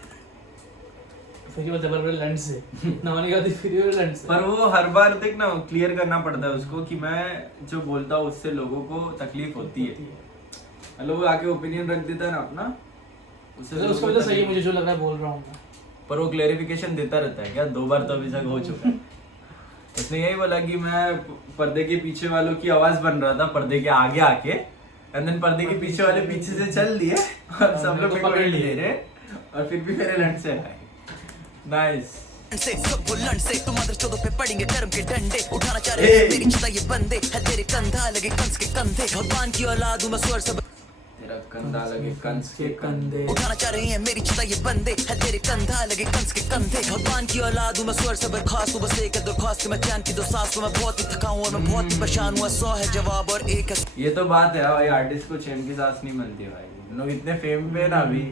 फिर ये बोलते पर लंड से नहाने का फिर ये लंड से पर वो हर बार देख ना क्लियर करना पड़ता है उसको कि मैं जो बोलता हूँ उससे लोगों को तकलीफ होती है, लोग आके ओपिनियन रख देता है ना अपना, उससे उसको भी तो सही है, मुझे जो लग रहा है बोल रहा हूँ मैं। पर वो क्लेरिफिकेशन देता रहता है क्या, 2 बार तो अभी तक हो चुका है। उसने यही बोला कि मैं पर्दे के पीछे वालों की आवाज बन रहा था पर्दे के आगे आके, एंड देन पर्दे के पीछे वाले पीछे से चल दिए और सब लोग पकड़ ले रहे और फिर भी मेरे लंड से आए। नाइस से सब वो लंड से तुम मदर चौदह पे पड़ेंगे कर्म के डंडे, उठाना चाह रहे हैं मेरी चिता ये बंदे है तेरे कंधा लगे कंस के कंधे, भगवान की औलाद हूं मैं स्वर सब तेरा कंधा लगे कंस के कंधे, उठाना चाह रहे हैं मेरी चिता ये बंदे है तेरे कंधा लगे कंस के कंधे, भगवान की औलाद हूं मैं स्वर सबर खास हूं, बस एक है दरख्वास्त कि मैं चैन की 2 सांस को मैं बहुत ही थका हूं और मैं बहुत ही परेशान हुआ, 100 है जवाब और एक है ये तो बात है भाई, आर्टिस्ट को चैन की सांस नहीं मिलती भाई, लोग इतने फेम पे ना अभी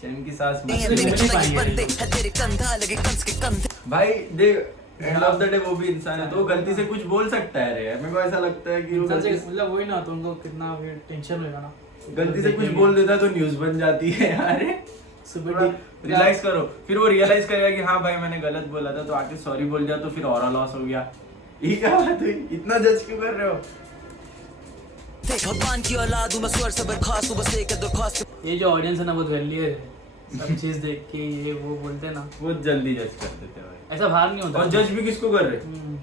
चैन की सांस मेरी चिता ये बंदे है तेरे कंधा लगे कंस के कंधे, भाई देख एंड ऑफ द डे वो भी इंसान है तो वो गलती से कुछ बोल सकता है रे, मेरे को ऐसा लगता है कि वो इंसान से गलती मतलब वही ना तो उनको कितना फिर टेंशन होगा ना, गलती से कुछ बोल देता तो न्यूज़ बन जाती है यार, सुबह रिलैक्स करो, फिर वो रियलाइज करेगा कि हाँ भाई मैंने गलत बोला था, तो आके सॉरी बोल दिया तो फिर और लॉस हो गया, ये क्या बात हुई, इतना जज क्यों कर रहे हो। भगवान की औलाद हूं मैं स्वर सबर खास हूं, बस एक है दरख्वास्त ये जो ऑडियंस है ना बहुत वैल्यू है, सब चीज देख के ये वो बोलते हैं ना, बहुत जल्दी जज कर देते हैं भाई, ऐसा बाहर नहीं होता और जज भी किसको कर रहे हम्म।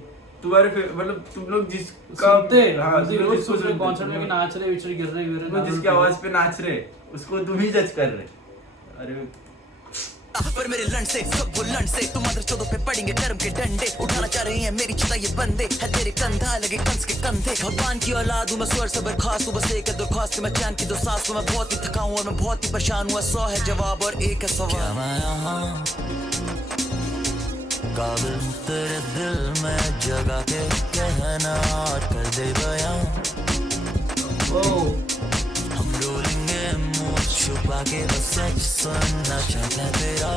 तुम्हारे मतलब तुम लोग जिसका सुनते हाँ, उसी तुम लोग रोज जिसको सुन रहे सुनते, कॉन्सर्ट में भी तुम नाच रहे विचर गिर रहे लोग जिसकी आवाज पे नाच रहे उसको तुम ही जज कर रहे, अरे पर मेरे लन से सब वो लन से तुम मदर चौदह पे पड़ेंगे कर्म के डंडे उठाना चाह रहे हैं मेरी चिता ये बंदे है तेरे कंधा लगे कंस के कंधे भगवान की औलाद हूँ मैं स्वर सबर खास हूँ बस एक है दरख्वास्त मैं चैन की दो सांस हूँ मैं बहुत ही थका हूँ और मैं बहुत ही परेशान हुआ 100 है जवाब और एक है सवाल मैं यहाँ काबिल तेरे दिल में जगा के कहना और कर दे बयां हम रोलेंगे मुंह छुपा के बस सच सुनना चाहता तेरा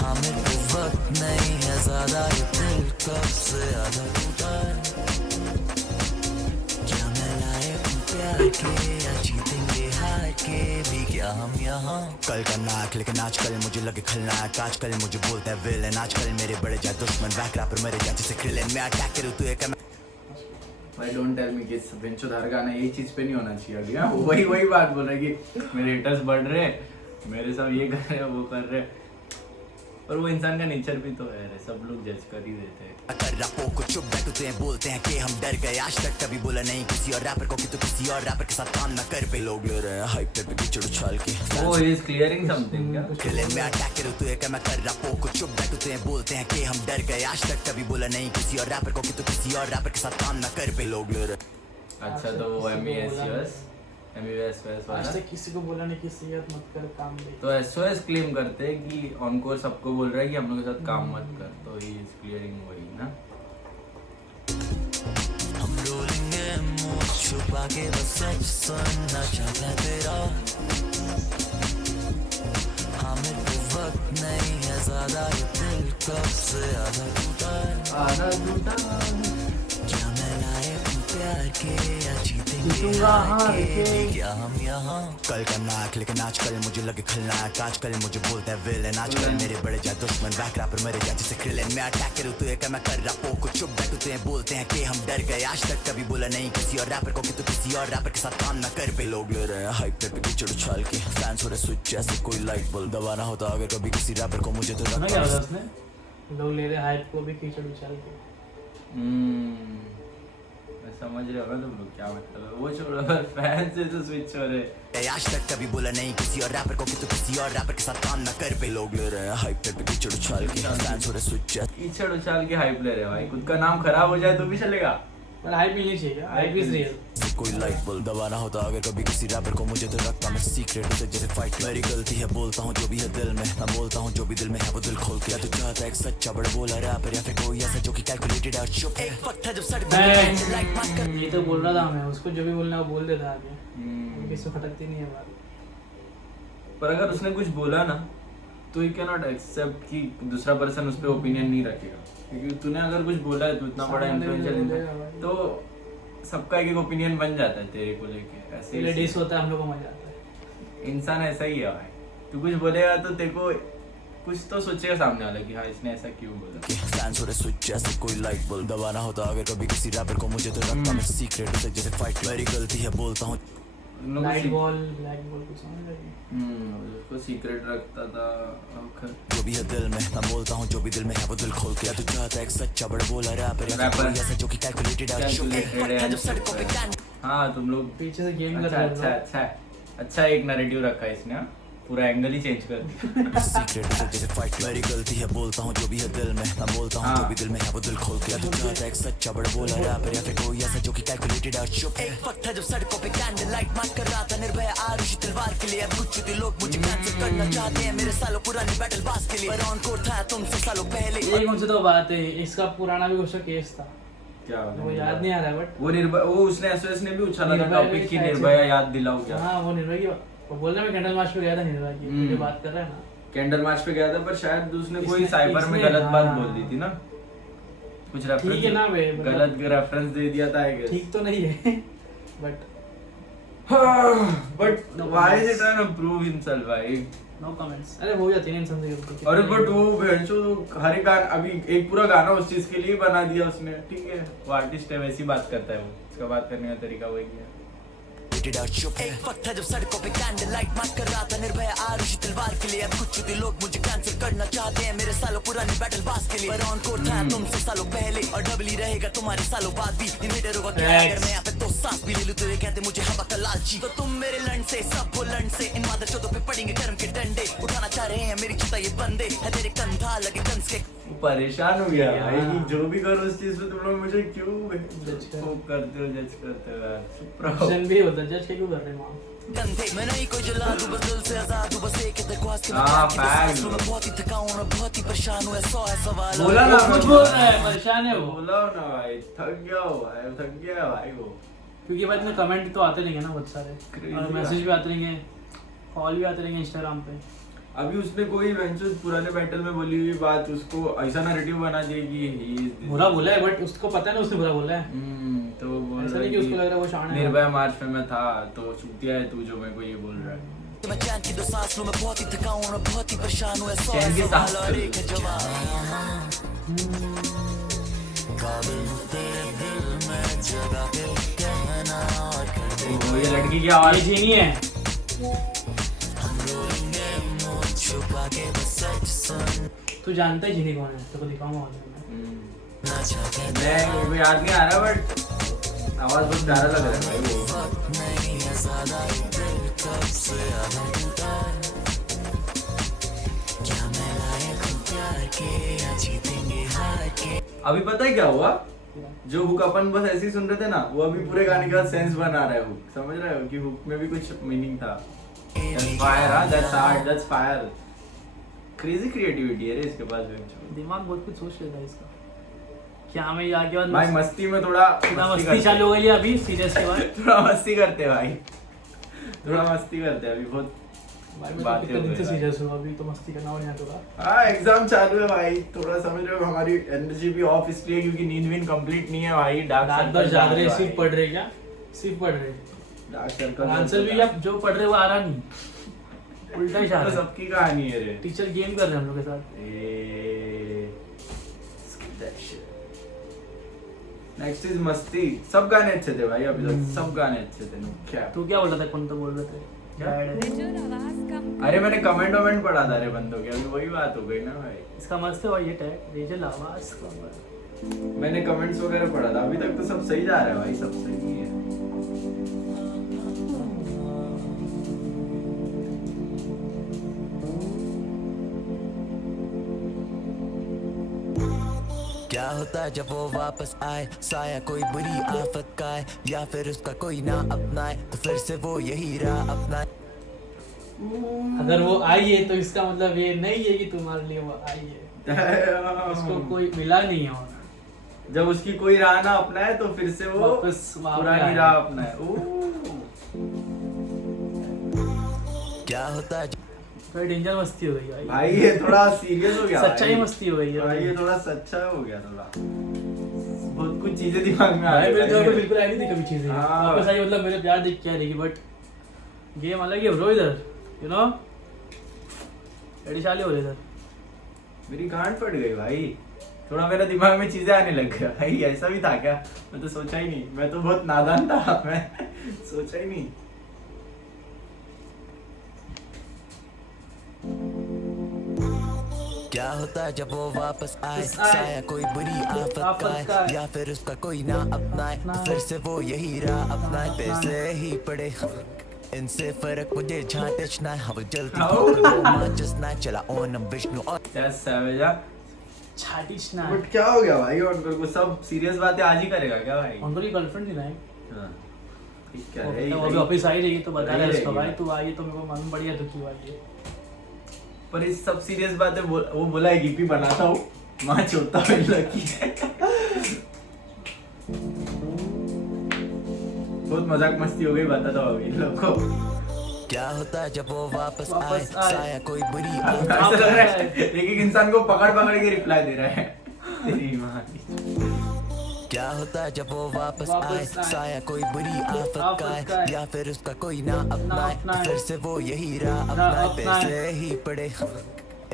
हाँ मेरे को वक्त नहीं है ज्यादा ये दिल कब से आधा टूटा है क्या मैं लायक हूँ प्यार के या जीतेंगे हार के भी क्या हम यहाँ कल का नाक लेकिन आजकल मुझे लगे खलनायक आजकल मुझे बोलता है विलेन आजकल मेरे बड़े जाए दुश्मन बैक रैपर मेरे जाए जैसे क्रिलेन मैं अटैक करूँ तू एक भाई डोंट टेल मी कि बेंचोदार गाना यही चीज पे नहीं होना चाहिए अभी। हाँ वही बात बोल रहा है कि मेरे हेटर्स बढ़ रहे मेरे सब ये कर रहे वो कर रहे और वो इंसान का नेचर भी तो है सब लोग जज कर ही देते हैं। कर रैपों को चुप बैठते हैं बोलते हैं कि हम डर गए आज तक कभी बोला नहीं किसी और रैपर को कि तू किसी और रैपर के साथ काम ना कर पे लोग ले रहे हैं हाइप पे कीचड़ उछाल के वो इज क्लियरिंग समथिंग क्या खेले में अटैक करूँ तू एक मैं कर रैपों को चुप बैठते हैं बोलते हैं कि हम डर गए आज तक कभी बोला नहीं किसी और रैपर को कि तू किसी और रैपर के साथ काम ना कर पे लोग ले रहे अच्छा तो वो MESUS वाला आज तक किसी को बोला नहीं किसी याद मत कर काम दे तो SOS क्लेम करते हैं कि ऑनकोर सबको बोल रहा है कि हम लोग के साथ काम मत कर तो ही इज क्लियरिंग वही ना हम रोलेंगे मुंह छुपा के बस सच सुनना चाहता तेरा हाँ मेरे को वक्त नहीं है ज्यादा ये दिल कब से आधा टूटा है क्या मैं लायक हूँ प्यार के या जीतेंगे हार के क्या हम यहाँ कल का नाक लेकिन आजकल मुझे लगे खलनायक आजकल मुझे बोलता है विलेन आजकल मेरे बड़े जाए दुश्मन बैक रैपर मेरे जाए जैसे क्रिलेन मैं अटैक करूँ तू एक मैं कर रैपों को चुप बैठते हैं बोलते हैं कि हम डर गए आज तक कभी बोला नहीं किसी और रैपर को कि तू किसी और रैपर के साथ काम ना कर पे लोग ले रहे हैं हाइप पे कीचड़ उछाल के फैंस हो रहे स्विच जैसे कोई लाइट बल्ब दबाना होता अगर कभी किसी रैपर को मुझे तो क्या होता उसने लोग ले रहे हाइप को भी कीचड़ उछाल के समझ रहे हो ना तुम लोग क्या मतलब है वो छोड़ो पर फैन से तो स्विच हो रहे आज तक कभी बोला नहीं किसी और रैपर को कि तू किसी और रैपर के साथ काम ना कर पे लोग ले रहे हैं हाइप पे कीचड़ उछाल के फैंस हो रहे स्विच कीचड़ उछाल के हाइप ले रहे भाई खुद का नाम खराब हो जाए तो भी चलेगा पर हाइप मिलनी चाहिए हाइप इज रियल कोई लाइट बल्ब दबाना होता अगर कभी किसी रैपर को मुझे तो रखता मैं सीक्रेट उसे जैसे फाइट मेरी गलती है बोलता हूँ जो भी है दिल में मैं बोलता हूँ जो भी दिल में है वो दिल खोल के तू चाहता है एक सच्चा बड़ा बोला रैपर या फिर कोई ऐसा जो कि कैलकुलेटेड और चुप एक वक्त है जब सड़क ये तो बोल रहा था मैं उसको जो भी बोलना है वो बोल देता आगे किसी को खटकती नहीं है बात पर अगर उसने कुछ बोला ना तो यू कैन नॉट एक्सेप्ट कि दूसरा पर्सन उस पर ओपिनियन नहीं रखेगा क्योंकि तूने अगर कुछ बोला है तो इतना बड़ा इन्फ्लुएंशियल तो सबका एक ओपिनियन बन जाता है तेरे को लेके ऐसे लेडीज होता है हम लोग को मजा आता है इंसान ऐसा ही है भाई तू कुछ बोलेगा तो तेरे को कुछ तो सोचेगा सामने वाला कि हाँ इसने ऐसा क्यों बोला फैंस हो रहे स्विच जैसे कोई लाइट बल्ब दबाना होता अगर कभी किसी रैपर को मुझे तो रखता मैं सीक्रेट उसे जैसे फाइट मेरी गलती है बोलता हूँ लाइट बॉल ब्लैक बॉल कुछ समझ लगी उसको सीक्रेट रखता था जो भी है दिल में मैं बोलता हूँ जो भी दिल में है वो दिल खोल के तू चाहता है एक सच्चा बड़ा बोला रैपर ऐसा जो कि कैलकुलेटेड है हाँ तुम लोग पीछे से गेम कर रहे हो अच्छा एक नैरेटिव रखा है इसने पूरा एंगल ही चेंज कर दिया सीक्रेट उसे जैसे फाइट मेरी गलती है बोलता हूँ जो भी है दिल में मैं बोलता हूँ जो भी दिल में है वो दिल खोल के तू चाहता है एक सच्चा बड़ा बोला रैपर या फिर कोई ऐसा जो कि कैलकुलेटेड और चुप एक वक्त है जब सड़कों पे कैंडल लाइट मार कर रहा था निर्भय आरुषि तलवार के लिए अब कुछ भी लोग मुझे कैंसिल करना चाहते हैं मेरे सालों पुरानी बैटल बास के लिए पर ऑन कोर्ट था तुमसे सालों पहले ये कौन सी तो बात है इसका पुराना भी उसका केस था क्या वो याद नहीं आ रहा है बट वो निर्भय वो उसने एसओएस ने भी उछाला था टॉपिक की निर्भया याद दिलाओ क्या हाँ वो निर्भय की वो बोल रहा मैं कैंडल मार्च पे गया था निर्भया की ये बात कर रहा है ना कैंडल मार्च पे गया था पर शायद उसने कोई साइबर में गलत बात बोल दी थी ना कुछ रेफरेंस ठीक है ना बे गलत रेफरेंस दे दिया था आई गेस ठीक तो नहीं है but why is it trying to prove himself भाई नो कमेंट्स अरे हो जाती है इंसान से गलती अरे बट वो भेंचो हर एक गाना अभी एक पूरा गाना उस चीज के लिए बना दिया उसने ठीक है वो आर्टिस्ट है वैसी बात करता है वो उसका बात करने का तरीका वही है Faded out चुप एक वक्त था जब सड़कों पे कैंडल लाइट मार कर रहा था निर्भय आरुषि तलवार के लिए अब कुछ चुती लोग मुझे कैंसिल करना चाहते हैं मेरे सालों पुरानी बैटल बास के लिए पर ऑन कोर्ट था तुमसे सालों पहले और डबल ही रहेगा तुम्हारे सालों बाद भी इन्वेडरों का क्या है, अगर मैं यहाँ पे तो सांस भी ले लूं तो ये कहते मुझे हवा का लालची तो तुम मेरे लंड से सब वो लंड से इन मादरचोदों पे पड़ेंगे कर्म के डंडे उठाना चाह रहे हैं मेरी चिता ये बंदे है तेरे कंधा लगे कंस के परेशान हो गया भाई यार। कि जो भी करो उस चीज पे तुम लोग मुझे क्यों वो करते हो जज करते हो यार चुप रहो जन भी होता जज क्यों कर रहे हैं मां कंधे मैं नहीं कोई जला दूं बस दिल से आजाद हूं बस एक दरख्वास्त के हाँ, facts। मैं बहुत ही थका हूं और बहुत ही परेशान हूं 100 है सवाल और बोला ना कुछ बोल रहा है परेशान है वो बोला हो ना भाई थक गया हो भाई थक गया है भाई वो क्योंकि बाद में कमेंट तो आते रहेंगे ना बहुत सारे Crazy और मैसेज भी आते रहेंगे कॉल भी आते रहेंगे इंस्टाग्राम पे अभी उसने कोई वेंचर पुराने बैटल में बोली हुई बात उसको ऐसा नैरेटिव बना दिया कि he is this। बुरा बोला है बट उसको पता है ना उसने बुरा बोला है तो वो बोल ऐसा रहा है नहीं कि उसको लग रहा है वो शान है। निर्भया मार्च में मैं था तो चूतिया है तू जो मेरे को ये बोल रहा है मैं चैन की दो सांस लूं मैं बहुत ही थका हूं और बहुत ही परेशान हूं 100 चैन की है सांस सवाल और लो। एक है जवाब काबिल तेरे दिल में जगह के कहना और कर दे तो ये लड़की की ये आवाज जीनी है हम रोएंगे मुंह छुपा के बस सच सुन तू जानता है जीनी कौन है तेरे को दिखाऊंगा बाद में ना चाहे मैं वो याद नहीं आ रहा बट आवाज बहुत प्यारा लग रहा है भाई वो नहीं है ज्यादा दिल कब से आधा टूटा क्या मैं लायक हूं प्यार के या जीतेंगे हार के अभी पता है क्या हुआ जो हुक अपन बस ऐसे ही सुन रहे थे ना वो अभी पूरे गाने का सेंस बना रहा है हुक समझ रहे हो कि हुक में भी कुछ मीनिंग था फायर हाँ that's art that's fire crazy creativity है रे इसके पास भी दिमाग बहुत कुछ सोच लेता है इसका क्या मैं यहाँ के बाद भाई मस्ती में थोड़ा मस्ती करते चालू हो गई है अभी सीरियस के बाद थोड़ा मस्ती करते हैं भाई थोड़ा मस्ती करते हैं अभी बहुत भाई मैं तो बातें कितने दिन हो से गई सीरियस हूँ अभी तो मस्ती करना और यहाँ तो हाँ एग्जाम चालू है भाई थोड़ा समझ रहे हो हमारी एनर्जी भी ऑफ इसलिए क्योंकि नींद भी कंप्लीट नहीं है भाई डार्क रात भर जाग रहे सिर्फ पढ़ रहे क्या सिर्फ पढ़ रहे डार्क सर्कल आंसर भी अब जो पढ़ रहे वो आ रहा नहीं उल्टा ही जा तो रहा है सबकी कहानी है रे टीचर गेम कर रहे हैं हम लोग के साथ नेक्स्ट इज मस्ती सब गाने अच्छे थे भाई अभी तक सब गाने अच्छे थे क्या तू क्या बोल रहा था कौन तो बोल रहे थे अरे मैंने कमेंट वमेंट पढ़ा था रे बंदों के अभी वही बात हो गई ना भाई इसका मस्त है और ये टैग रेजल आवाज का मैंने कमेंट्स वगैरह पढ़ा था अभी तक तो सब सही जा रहा है भाई सब सही है क्या होता जब वो वापस आए साया कोई बुरी आफत का है या फिर उसका कोई ना अपनाए तो फिर से वो यही राह अपनाए अगर वो आई है तो इसका मतलब ये नहीं है कि तुम्हारे लिए वो आई है उसको कोई मिला नहीं है और जब उसकी कोई राह ना अपनाए तो फिर से वो वापस वहाँ पे पुरानी आए। राह अपनाए क्या होता थोड़ी डेंजर मस्ती हो गई भाई भाई ये थोड़ा सीरियस हो गया सच्चाई भाई। मस्ती हो गई है भाई ये थोड़ा सच्चा हो गया थोड़ा बहुत कुछ चीजें दिमाग में आ भाई रही मेरे दिमाग में हैं। बिल्कुल आई नहीं थी कभी चीजें हाँ। वापस आई मतलब मेरे प्यार देख के आ रही बट गेम अलग ही ब्रो इधर यू नो एडिशाली हो रहे इधर मेरी गांड फट गई भाई थोड़ा मेरा दिमाग में चीजें आने लग गया भाई ऐसा भी था क्या मैं तो सोचा ही नहीं मैं तो बहुत नादान था मैं सोचा ही नहीं क्या होता जब वो वापस आए बस आए। साया कोई बुरी आफत का है या फिर उसका कोई ना अपनाए तो फिर से वो यही राह अपनाए पैसे ही पड़े इनसे फर्क मुझे झांटच ना हवा जलती जस्ट ना चला ओनम विष्णु और क्या सैवेजा छाटिश ना बट क्या हो गया भाई अंकल को सब सीरियस बातें आज ही करेगा क्या भाई उनको की गर्लफ्रेंड थी ना हाँ। ठीक क्या वो है वो अभी वापस आई रही तो बता रहा है रही उसको रहेगी। भाई तू आई तो मेरे को मालूम पड़ गया तो क्यों आई है पर इस सब सीरियस बातें वो बोला है गिपी बनाता हूँ माँ छोटा मिल लगी बहुत मजाक मस्ती हो गई बताता हूँ अभी इन लोग को क्या होता जब वो वापस आए वापस आए। साया कोई बुरी ऐसा आफत लग रहा है एक एक इंसान को पकड़ पकड़ के रिप्लाई दे रहा है तेरी माँ की। क्या होता जब वो वापस वापस आए आए। साया कोई बुरी आफत का आफत का है है। या फिर उसका कोई ना अपनाए तो अपनाए। फिर से वो यही राह राह अपनाए अपनाए। पैसे ही पड़े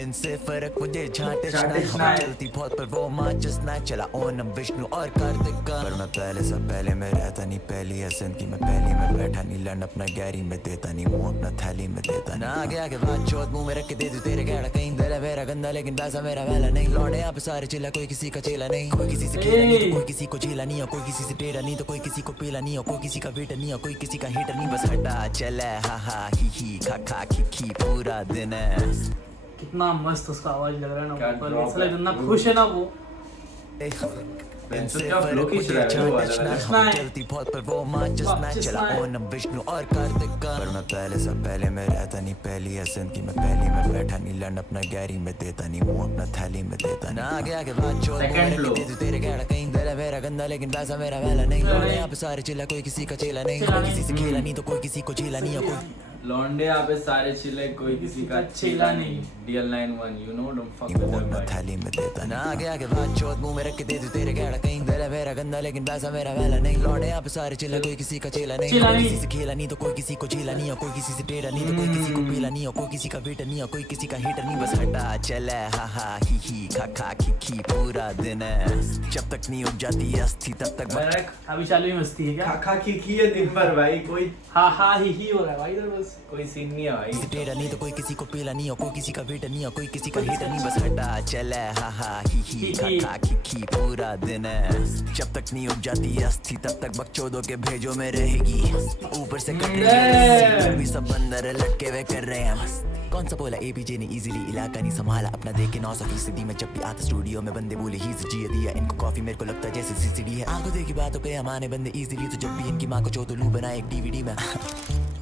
इनसे फर्क मुझे झांटिशना झांटिशना है है। चलती बहुत पर वो माचिसना चला ओनम विष्णु और कार्तिक का पर मैं पहले से पहले में रहता नहीं पहली है जिंदगी में पहली में बैठा नहीं लड़ अपना गैरी में देता नहीं मुंह अपना थैली में देता ना आगे आगे बात चौथ मुंह में रख के दे दूं तेरे गैड़ा कहीं दिल है मेरा गंदा लेकिन पैसा मेरा वाला नहीं लौटे यहाँ पे सारे चिल्ला कोई किसी का चेला नहीं कोई किसी से खेला नहीं तो कोई किसी को झेला नहीं और कोई किसी से टेढ़ा नहीं तो कोई किसी को पीला नहीं और कोई किसी का वेटर नहीं और कोई किसी का हेटर नहीं बस हटा चला हा हा ही खा खी पूरा दिन है कितना मस्त उसका आवाज लग रहा है क्या ना ऊपर drop ऐसा लग है। इतना खुश है ना वो इनसे क्या flow फर्क खींच मुझे रहा है वो वाला झांटिशना वाला। है चलती बहुत पर वो माचिसना माचिसना चला है। ओनम विष्णु और कार्तिक का पर मैं पहले से पहले में रहता नहीं पहली है जिंदगी में पहली में बैठा नहीं लड़ अपना गैरी में देता नहीं मुंह अपना थैली में देता ना आगे आगे बात चौथ मुंह में रख के दे दूं तेरे गैड़ा कहीं दिल है मेरा गंदा लेकिन पैसा मेरा वाला नहीं लौटे यहाँ पे सारे चिल्ला कोई किसी का चेला नहीं कोई किसी से खेला नहीं तो कोई किसी को झेला नहीं और कोई लौंडे यहाँ पे सारे चिल्ले कोई किसी का चेला नहीं DL91 you know don't fuck with मुंह them अपना भाई थाली में देता ना आगे आगे बात चौथ मुंह में रख के दे दूं तेरे गैड़ा कहीं दिल है मेरा गंदा लेकिन पैसा मेरा वाला नहीं लौटे यहाँ पे सारे चिल्ला कोई किसी का चेला नहीं चेला कोई नहीं। किसी से खेला नहीं तो कोई किसी को झेला नहीं और कोई किसी से टेढ़ा नहीं तो कोई किसी को पीला नहीं और कोई किसी का वेटर नहीं और कोई किसी का हेटर नहीं बस हटा चला हा ही खा खी पूरा दिन है जब तक नहीं उग जाती अस्थि तब तक मेरा अभी चालू ही मस्ती है क्या खा खी है दिन भर भाई कोई हा ही हो रहा है भाई इधर बस कोई सीन नहीं है भाई किसी टेढ़ा नहीं तो कोई किसी को पीला नहीं और कोई किसी का वेटर नहीं और कोई किसी का हेटर नहीं बस हटा चला हा ही खा खी पूरा दिन है जब तक नहीं उग जाती अस्थि तब तक बकचोदों के भेजों में रहेगी ऊपर से कट रही है रस्सी, भी सब बंदर लटके हुए कर रहे हैं मस्त कौन सा बोला एपीजे ने इजीली इलाका नहीं संभाला अपना देख के 900% में जब भी आता स्टूडियो में बंदे बोले ही जिया दिया इनको कॉफी मेरे को लगता है जैसे सीसीडी है आंखों देखी बातों पे हमारे बंदे इजीली तो जब भी इनकी माँ को चौथो लू बनाए एक डीवीडी में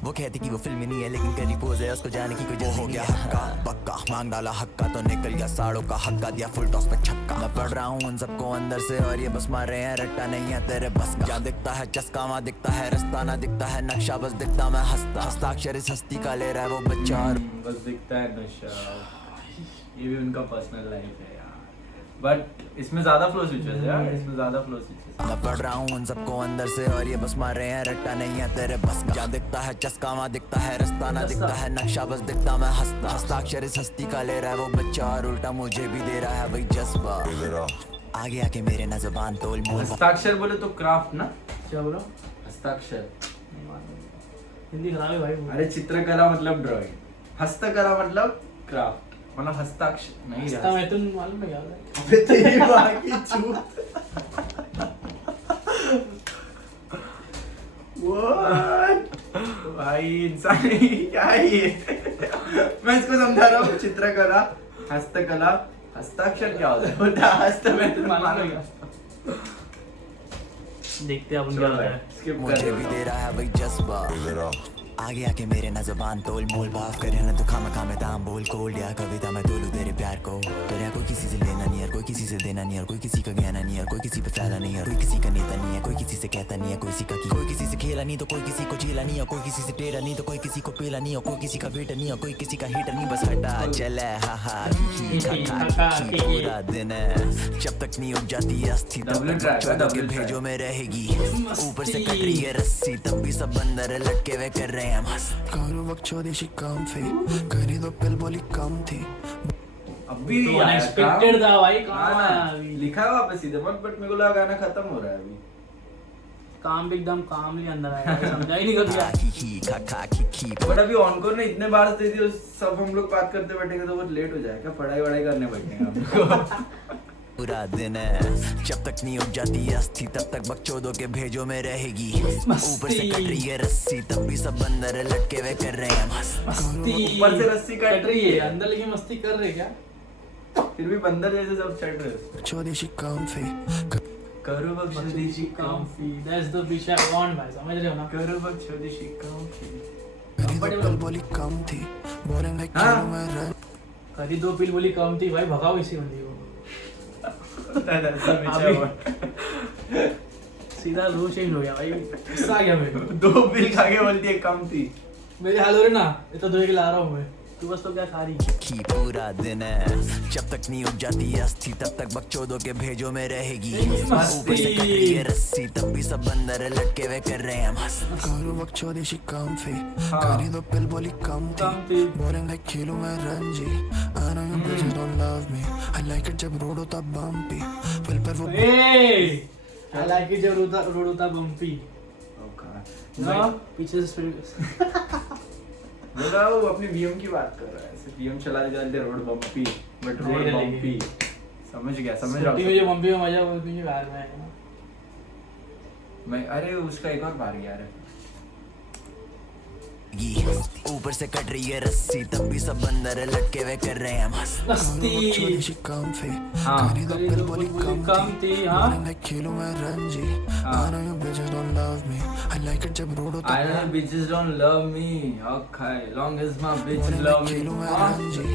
वो कहती कि वो फिल्म नहीं है लेकिन करी पोज है उसको जाने की कोई जल्दी हो गया हक्का बक्का मांग डाला हक्का तो निकल गया साड़ों का हक्का दिया फुल टॉस पे छक्का मैं पढ़ रहा हूँ उन सबको अंदर से और ये बस मार रहे हैं रट्टा नहीं है तेरे बस का जहाँ दिखता है चस्का वहाँ दिखता है रास्ता ना दिखता है नक्शा बस दिखता मैं हंसता हस्ताक्षर इस हस्ती का ले रहा है वो बच्चा और बस दिखता है नशा ये भी उनका पर्सनल लाइफ है यार बट इसमें ज्यादा फ्लो स्विचेस है यार इसमें ज्यादा फ्लो स्विचेस मैं पढ़ रहा हूँ उन सबको अंदर से और ये बस मार रहे हैं रट्टा नहीं है तेरे बस का जहाँ दिखता है चस्का वहाँ दिखता है रास्ता ना दिखता है नक्शा बस दिखता मैं हंसता हस्ताक्षर इस हस्ती का ले रहा है वो बच्चा और उल्टा मुझे भी दे रहा है वही जज्बा आगे आके मेरे ना जुबान तोल मोल हस्ताक्षर बोले तो क्राफ्ट ना क्या बोला हस्ताक्षर हिंदी खराब है भाई अरे चित्रकला मतलब ड्राइंग हस्तकला मतलब क्राफ्ट मतलब हस्ताक्षर नहीं हस्ता मैं तो मालूम है याद है अबे तो ये बाकी चूत What? भाई इंसान क्या है ये मैं इसको समझा रहा हूँ चित्रकला हस्तकला हस्ताक्षर क्या होता है बोलता है हस्त में तो मालूम है देखते हैं अपन क्या होता है स्किप मुझे भी दे रहा है वही जज्बा आगे आके मेरे ना जुबान तोल मोल भाव करे ना तो खामा में दाम बोल कोल या कविता मैं तोलू तेरे प्यार को तेरा कोई किसी से लेना नहीं यार कोई किसी से देना नहीं यार कोई किसी का गहना नहीं यार कोई किसी पे फैला नहीं यार कोई किसी का नेता नहीं है कोई किसी से कहता नहीं है कोई किसी का कोई किसी से खेला नहीं तो कोई किसी को झेला नहीं और कोई किसी से टेढ़ा नहीं तो कोई किसी को पीला नहीं और कोई किसी का वेटर नहीं और कोई किसी का हेटर नहीं बस हटा चला हा ही खा खी पूरा दिन है जब तक नहीं उग जाती अस्थि तब Double तक track, बच्चों के double भेजों में रहेगी ऊपर से कट रही है रस्सी तब भी सब बंदर लटके हुए कर रहे हैं मस्त Karu vakchodi shi comfy Kari do pill boli kam thi अभी तो आया अनएक्सपेक्टेड काम। था भाई हाँ काम ना, आया अभी लिखा है वापस सीधे बट मेरे को लगा गाना खत्म हो रहा है अभी काम भी एकदम कामली अंदर आया भाई, समझा ही नहीं कर दिया ही खा खी बट अभी ऑनकोर ने इतने बार दे दिए सब हम लोग बात करते बैठेंगे तो बहुत लेट हो जाएगा पढ़ाई वढ़ाई करने बैठेंगे हम लोग पूरा दिन है जब तक नहीं उग जाती अस्थि तब तक बकचोदों के भेजों में रहेगी ऊपर से कट रही है रस्सी तब भी सब बंदर लटके हुए कर रहे हैं मस्ती ऊपर से रस्सी कट रही है अंदर लेकिन मस्ती कर रहे क्या फिर भी बंदर जैसे सब चढ़ रहे हैं Chodi shi comfy करो बख्शोदी शी काफी that's the beach I want भाई समझ रहे हो ना करो बख्शोदी शी काफी Kari do pill boli kam thi Boring like हाँ। Karu mein run कभी दो पिल बोली कम थी भाई भगाओ इसी बंदी को सीधा रो चेंज हो गया भाई गुस्सा आ गया मेरे को दो बिल खा के बोलती है कम थी मेरी हाल हो रही ना ये तो दो एक ला रहा हूँ मैं तू बस तो क्या खा रही की पूरा दिन है जब तक नहीं उग जाती अस्थि तब तक बकचोदों के भेजों में रहेगी ऊपर से कट रही है रस्सी तब भी सब बंदर लटके हुए कर रहे हैं मस्त करो बकचोदी शी comfy करी दो पिल बोली कम थी boring like खेलूं मैं Ranji I know you bitches don't love me I like it जब रोड होता bumpy पिल पर वो I like it जब रोड होता बम्पी पीछे से बोला वो अपनी बीएम की बात कर रहा है ऐसे बीएम चलाते चलाते road bumpy but road bumpy समझ गया समझ रहा जो बम्पी में मजा वो भी कार में आएगा मैं अरे उसका एक और बार गया रे ऊपर से कट रही है रस्सी तब भी सब बंदर लटके हुए कर रहे हैं मस्त बकचोदी शी comfy हाँ करी दो पिल बोली कम थी हाँ boring like खेलूं मैं Ranji I know you bitches don't love me I like it जब रोड होता I know bitches don't love me okay long as my bitches love me खेलूं मैं Ranji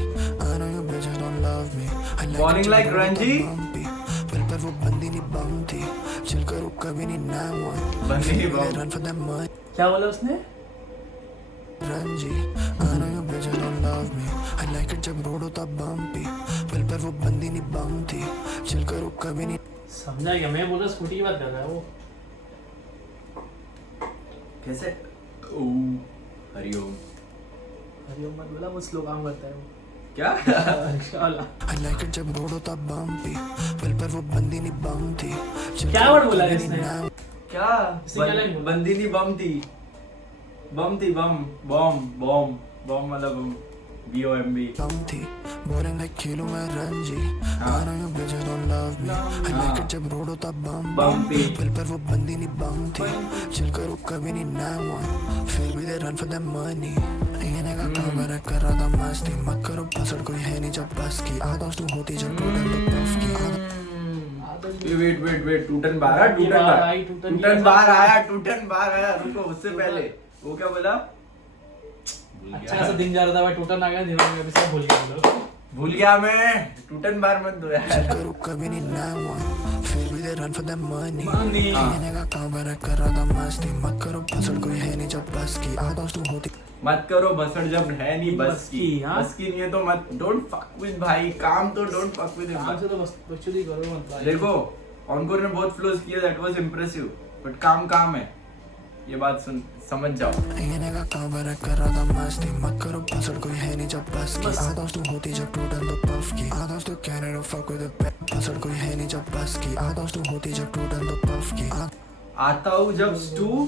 I know you bitches don't love me I like Falling it like जब road Ranji? होता bumpy पिल पर वो बंदी नहीं बम थी चिल करो कभी नहीं ना one बंदी नहीं बम। run for that money क्या बोला उसने Ranji I know you bitches don't love me I like it जब रोड होता bumpy पिल पर वो बंदी नहीं बम थी चिल करो कभी नहीं समझा क्या मैं बोल रहा स्कूटी की बात कर रहा है वो कैसे ओ हरिओम हरिओम मत बोला वो स्लो काम करता है वो क्या इंशाल्लाह I like it जब रोड होता bumpy पिल पर वो बंदी नहीं बम थी चिल क्या करो वर्ड बोला कभी इसने? नहीं ना क्या इसने क्या लाइन बोला? बंदी नहीं बम थी बम बम मतलब BOMB कम थी boring like खेलूं मैं Ranji I know you bitches don't love me I like it जब रोड होता Bumpy. पिल पर वो बंदी नहीं बम थी चिल करो कभी नहीं ना one फिर भी they run for that money इन्हें का काम है कर रहा था मस्ती मत करो पसड़ कोई है नहीं जब बस की आदत तू होती जब टूटन तो पफ की वेट टूटन बार आया टूटन बार आया रुको उससे पहले वो क्या बोला अच्छा ऐसा दिन जा रहा था भाई टूटन आ गया दिमाग में अभी सब भूल गया हम लोग भूल गया मैं टूटन बार मत दो यार करो कभी नहीं ना one फिर भी they run for that money Money. इन्हें का काम है कर रहा था मस्ती मत करो पसड़ कोई है नहीं जब बस की आदत तू होती मत करो बसड़ जब है नहीं बस की हाँ? बस की नहीं है तो मत डोंट फक विद भाई काम तो डोंट फक विद काम से तो बस बच्चों करो मत भाई। देखो ऑनकोर ने बहुत फ्लोज किया दैट वाज इंप्रेसिव बट काम है ये बात सुन समझ जाओ इन्हें का काम है कर रहा था मस्ती मत करो पसड़ कोई है नहीं जब बस की आदत तू होती जब टूटन तो पफ की आदत तू कैन फक विद पसड़ कोई है नहीं जब बस की आदत तू होती जब टूटन तो पफ की आता हूँ जब स्टू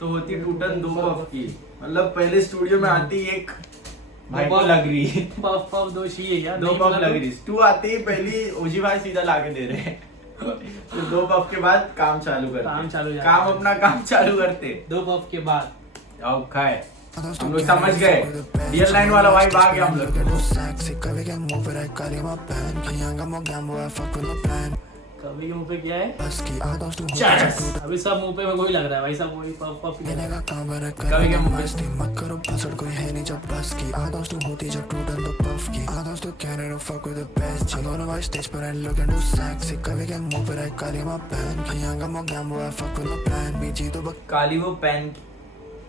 तो होती टूटन दो पफ की मतलब पहले स्टूडियो में आती एक भाई को लग रही पफ पफ दो चाहिए क्या दो पफ लग रही स्टू आती ही पहली ओजी भाई सीधा लाके दे रहे हैं तो दो पफ के बाद काम चालू करते काम चालू जाता काम है। अपना काम चालू करते दो पफ के बाद आओ खाए हम लोग समझ गए रियल लाइन वाला वाइब आ गया हम लोग कभी मुंह पे क्या है बस की आदत तू Yes! अभी सब मुंह पे वही लग रहा है भाई सब वही पफ पफ ही लग रहा है। का काम है कभी क्या मुंह पे? मस्ती मत करो पसड़ कोई है नहीं जब बस की आदत तू होती जब टूटन तो पफ की आदत तू can fuck with the best दोनों भाई स्टेज पर and look and do sexy कभी क्या मुंह पे काली मा पहन की यंगा मो गैम्बो I fuck with the plan बीजी तो बक काली वो पैन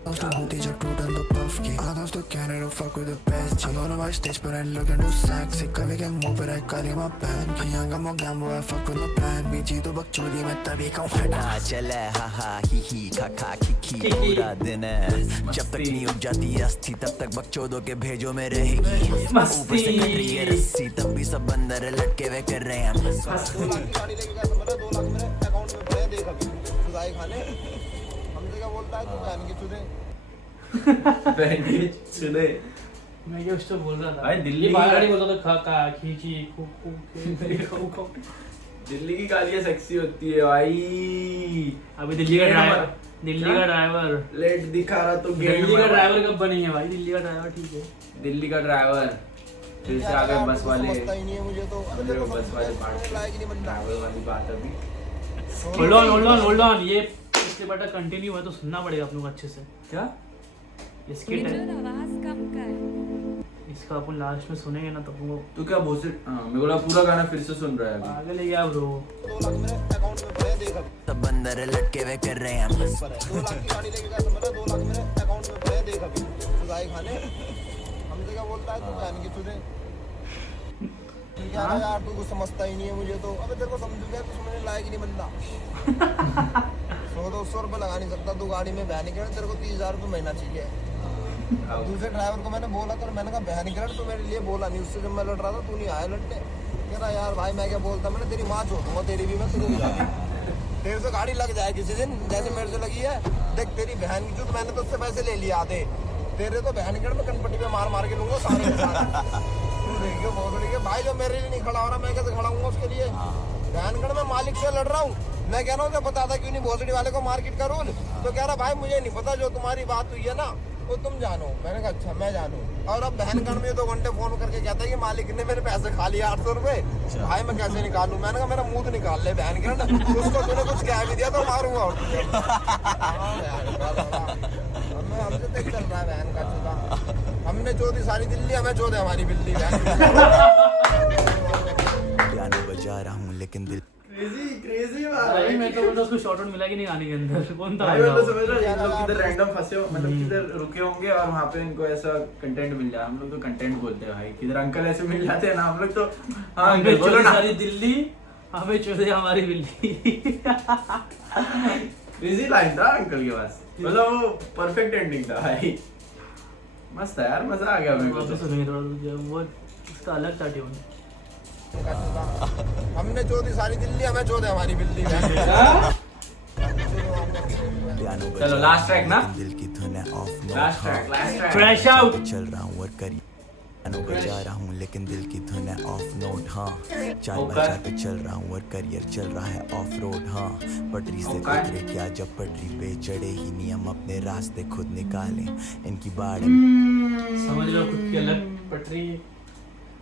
आदत तू होती जब टूटन तो पफ की आदत तू can fuck with the best दोनों भाई स्टेज पर and look and do sexy कभी क्या मुंह पे काली मा पहन की यंगा मो गैम्बो I fuck with the plan बीजी तो बक चोरी में तभी कहूं पता चले हा हा ही खा खी पूरा दिन है जब तक नहीं उग जाती अस्थि तब तक बकचोदों के भेजों में रहेगी ऊपर से कट रही है रस्सी तब भी सब बंदर लटके हुए कर रहे हैं सुने मैं ये उसको बोल रहा था भाई, दिल्ली ये बाहर का- गाड़ी बोलता था खा खा खी खी खू खू खाऊ खाऊ दिल्ली की गालियां सेक्सी होती है भाई अभी दिल्ली का ड्राइवर लेट दिखा रहा तो दिल्ली का ड्राइवर कब बनेंगे भाई दिल्ली का ड्राइवर ठीक है दिल्ली का ड्राइवर फिर से आ गए बस वाले मुझे तो बस वाले पार्ट ड्राइवर वाली बात अभी होल्ड ऑन ये इसके बेटा कंटिन्यू है तो सुनना पड़ेगा अपने को अच्छे से क्या इसके आवाज कम कर इसका अपन लास्ट में सुनेंगे ना तो वो तू क्या बोल मेरे को लगा पूरा गाना फिर से सुन रहा है अभी आगे ले गया ब्रो सब बंदर लटके हुए कर रहे हैं 2 लाख की गाड़ी लेके गया था 2 लाख मेरे अकाउंट में पड़े देख अभी खुदाई खाने हमसे क्या बोलता है तू बहन की तुझे फिर क्या रहा यार, तू कुछ समझता ही नहीं है मुझे तो। अबे तेरे को समझू क्या, तू समझने लायक ही नहीं बंदा। 100-200 रुपये लगा नहीं सकता तू गाड़ी में बहन किरण, तेरे को 30,000 रुपये महीना चाहिए। दूसरे ड्राइवर को मैंने बोला तो मैंने कहा बहन किरण तू मेरे लिए बोला नहीं, उससे जब मैं लड़ रहा था तू नहीं आया लड़ने। कह रहा यार भाई मैं क्या बोलता, मैंने तेरी माँ छोड़ूंगा, तेरी भी मैं तुझे भी जाती। तेरे से गाड़ी लग जाए किसी दिन जैसे मेरे से लगी है, देख तेरी बहन की, तो मैंने तो उससे पैसे ले लिया आते, तेरे तो बहन किरण में कनपट्टी पे मार मार के लूंगा सारे के सारे। तू देखियो बहुत देखिए भाई, जो मेरे लिए नहीं खड़ा हो रहा मैं कैसे खड़ा हूँ उसके लिए। बहन किरण में मालिक से लड़ रहा हूँ, मैं कह रहा हूँ पता था क्यों नहीं भोसड़ी वाले को मार्केट का रूल, तो कह रहा भाई मुझे नहीं पता, जो तुम्हारी बात हुई है ना वो तुम जानो। मैंने कहा अच्छा मैं जानू। और अब बहन गण में 2 घंटे फोन करके कहता है कि मालिक ने मेरे पैसे खा लिए 800 रुपए, भाई मैं कैसे निकालूं। मैंने कहा मेरा मुंह तो निकाल ले बहन गण, उसको तूने कुछ कह भी दिया तो मारूंगा। और हमसे तक चल रहा है बहन का चूता, हमने चोदी सारी दिल्ली, हमें चोदे हमारी बिल्ली। पियानो बजा रहा हूँ लेकिन दिल क्रेजी भाई मैं तो बोलता उसको शॉर्ट आउट मिला कि नहीं गाने के अंदर, कौन था भाई मैं तो समझ रहा हूँ लोग किधर रैंडम फंसे हो, मतलब किधर रुके होंगे और वहाँ पे इनको ऐसा कंटेंट मिल जाए। हम लोग तो कंटेंट बोलते हैं भाई, किधर अंकल ऐसे मिल जाते हैं ना हम लोग तो। हाँ अंकल बोलो ना, सारी दिल्ली हमें चोदे हमारी बिल्ली। क्रेजी लाइन था अंकल के पास, मतलब वो परफेक्ट एंडिंग था भाई, मस्त है यार, मजा आ गया मेरे को वापस तो। सुनेंगे थोड़ा, वो उसका अलग था ट्यून। हमने चोदी सारी दिल्ली, हमें चोदे हमारी बिल्ली। पियानो चलो, बजा last track ना? दिल की धुन है of note. Last track crash out. चल रहा हूँ और करी पियानो बजा रहा हूँ लेकिन दिल की धुन है ऑफ नोट। हाँ 4x4 पे चल रहा हूँ और करियर चल रहा है ऑफ रोड। हाँ पटरी से उतरे क्या जब पटरी पे चढ़े ही नियम अपने रास्ते खुद निकालें, इनकी बाढ़ समझ लो खुद की अलग पटरी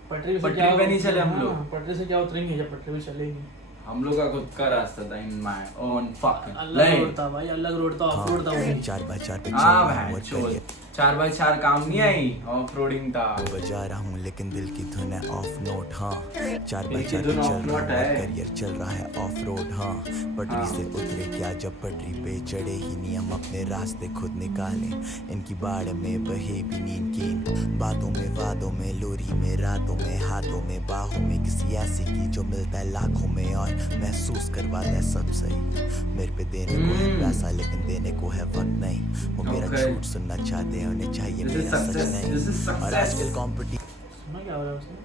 पटरी पे नहीं चले हम लोग। पटरी से क्या उतरेंगे जब पटरी पे चलेंगे। हम लोग का खुद का रास्ता था, इन माय ओन फकिंग अलग रोड था भाई, अलग रोड था, ऑफ रोड था वो। 4x4 पे चल हाँ रहा हूँ भाई और चोल करियर 4x4 काम नहीं आई, ऑफ रोडिंग था। बजा रहा हूँ लेकिन दिल की धुन है ऑफ नोट। हाँ 4x4 दिल की पे धुन चल off रहा note हूँ और है। करियर चल रहा है ऑफ रोड। हाँ पटरी से उतरे क्या जब पटरी पे चढ़े ही नियम अपने रास्ते खुद निकालें, इनकी बाढ़ में बहे भी नींद कीन, बातों में वादों में लोरी में रातों में हाथों में बाहों में, किसी ऐसी की जो मिलता है लाखों में और महसूस करवाता है सब सही। मेरे पे देने को है पैसा लेकिन देने को है वक्त नहीं, वो मेरा Okay. झूठ सुनना चाहते हैं उन्हें चाहिए This is मेरा सच success. This is नहीं। और success. आजकल कॉम्पिटिशन सुना क्या हो रहा है उसने?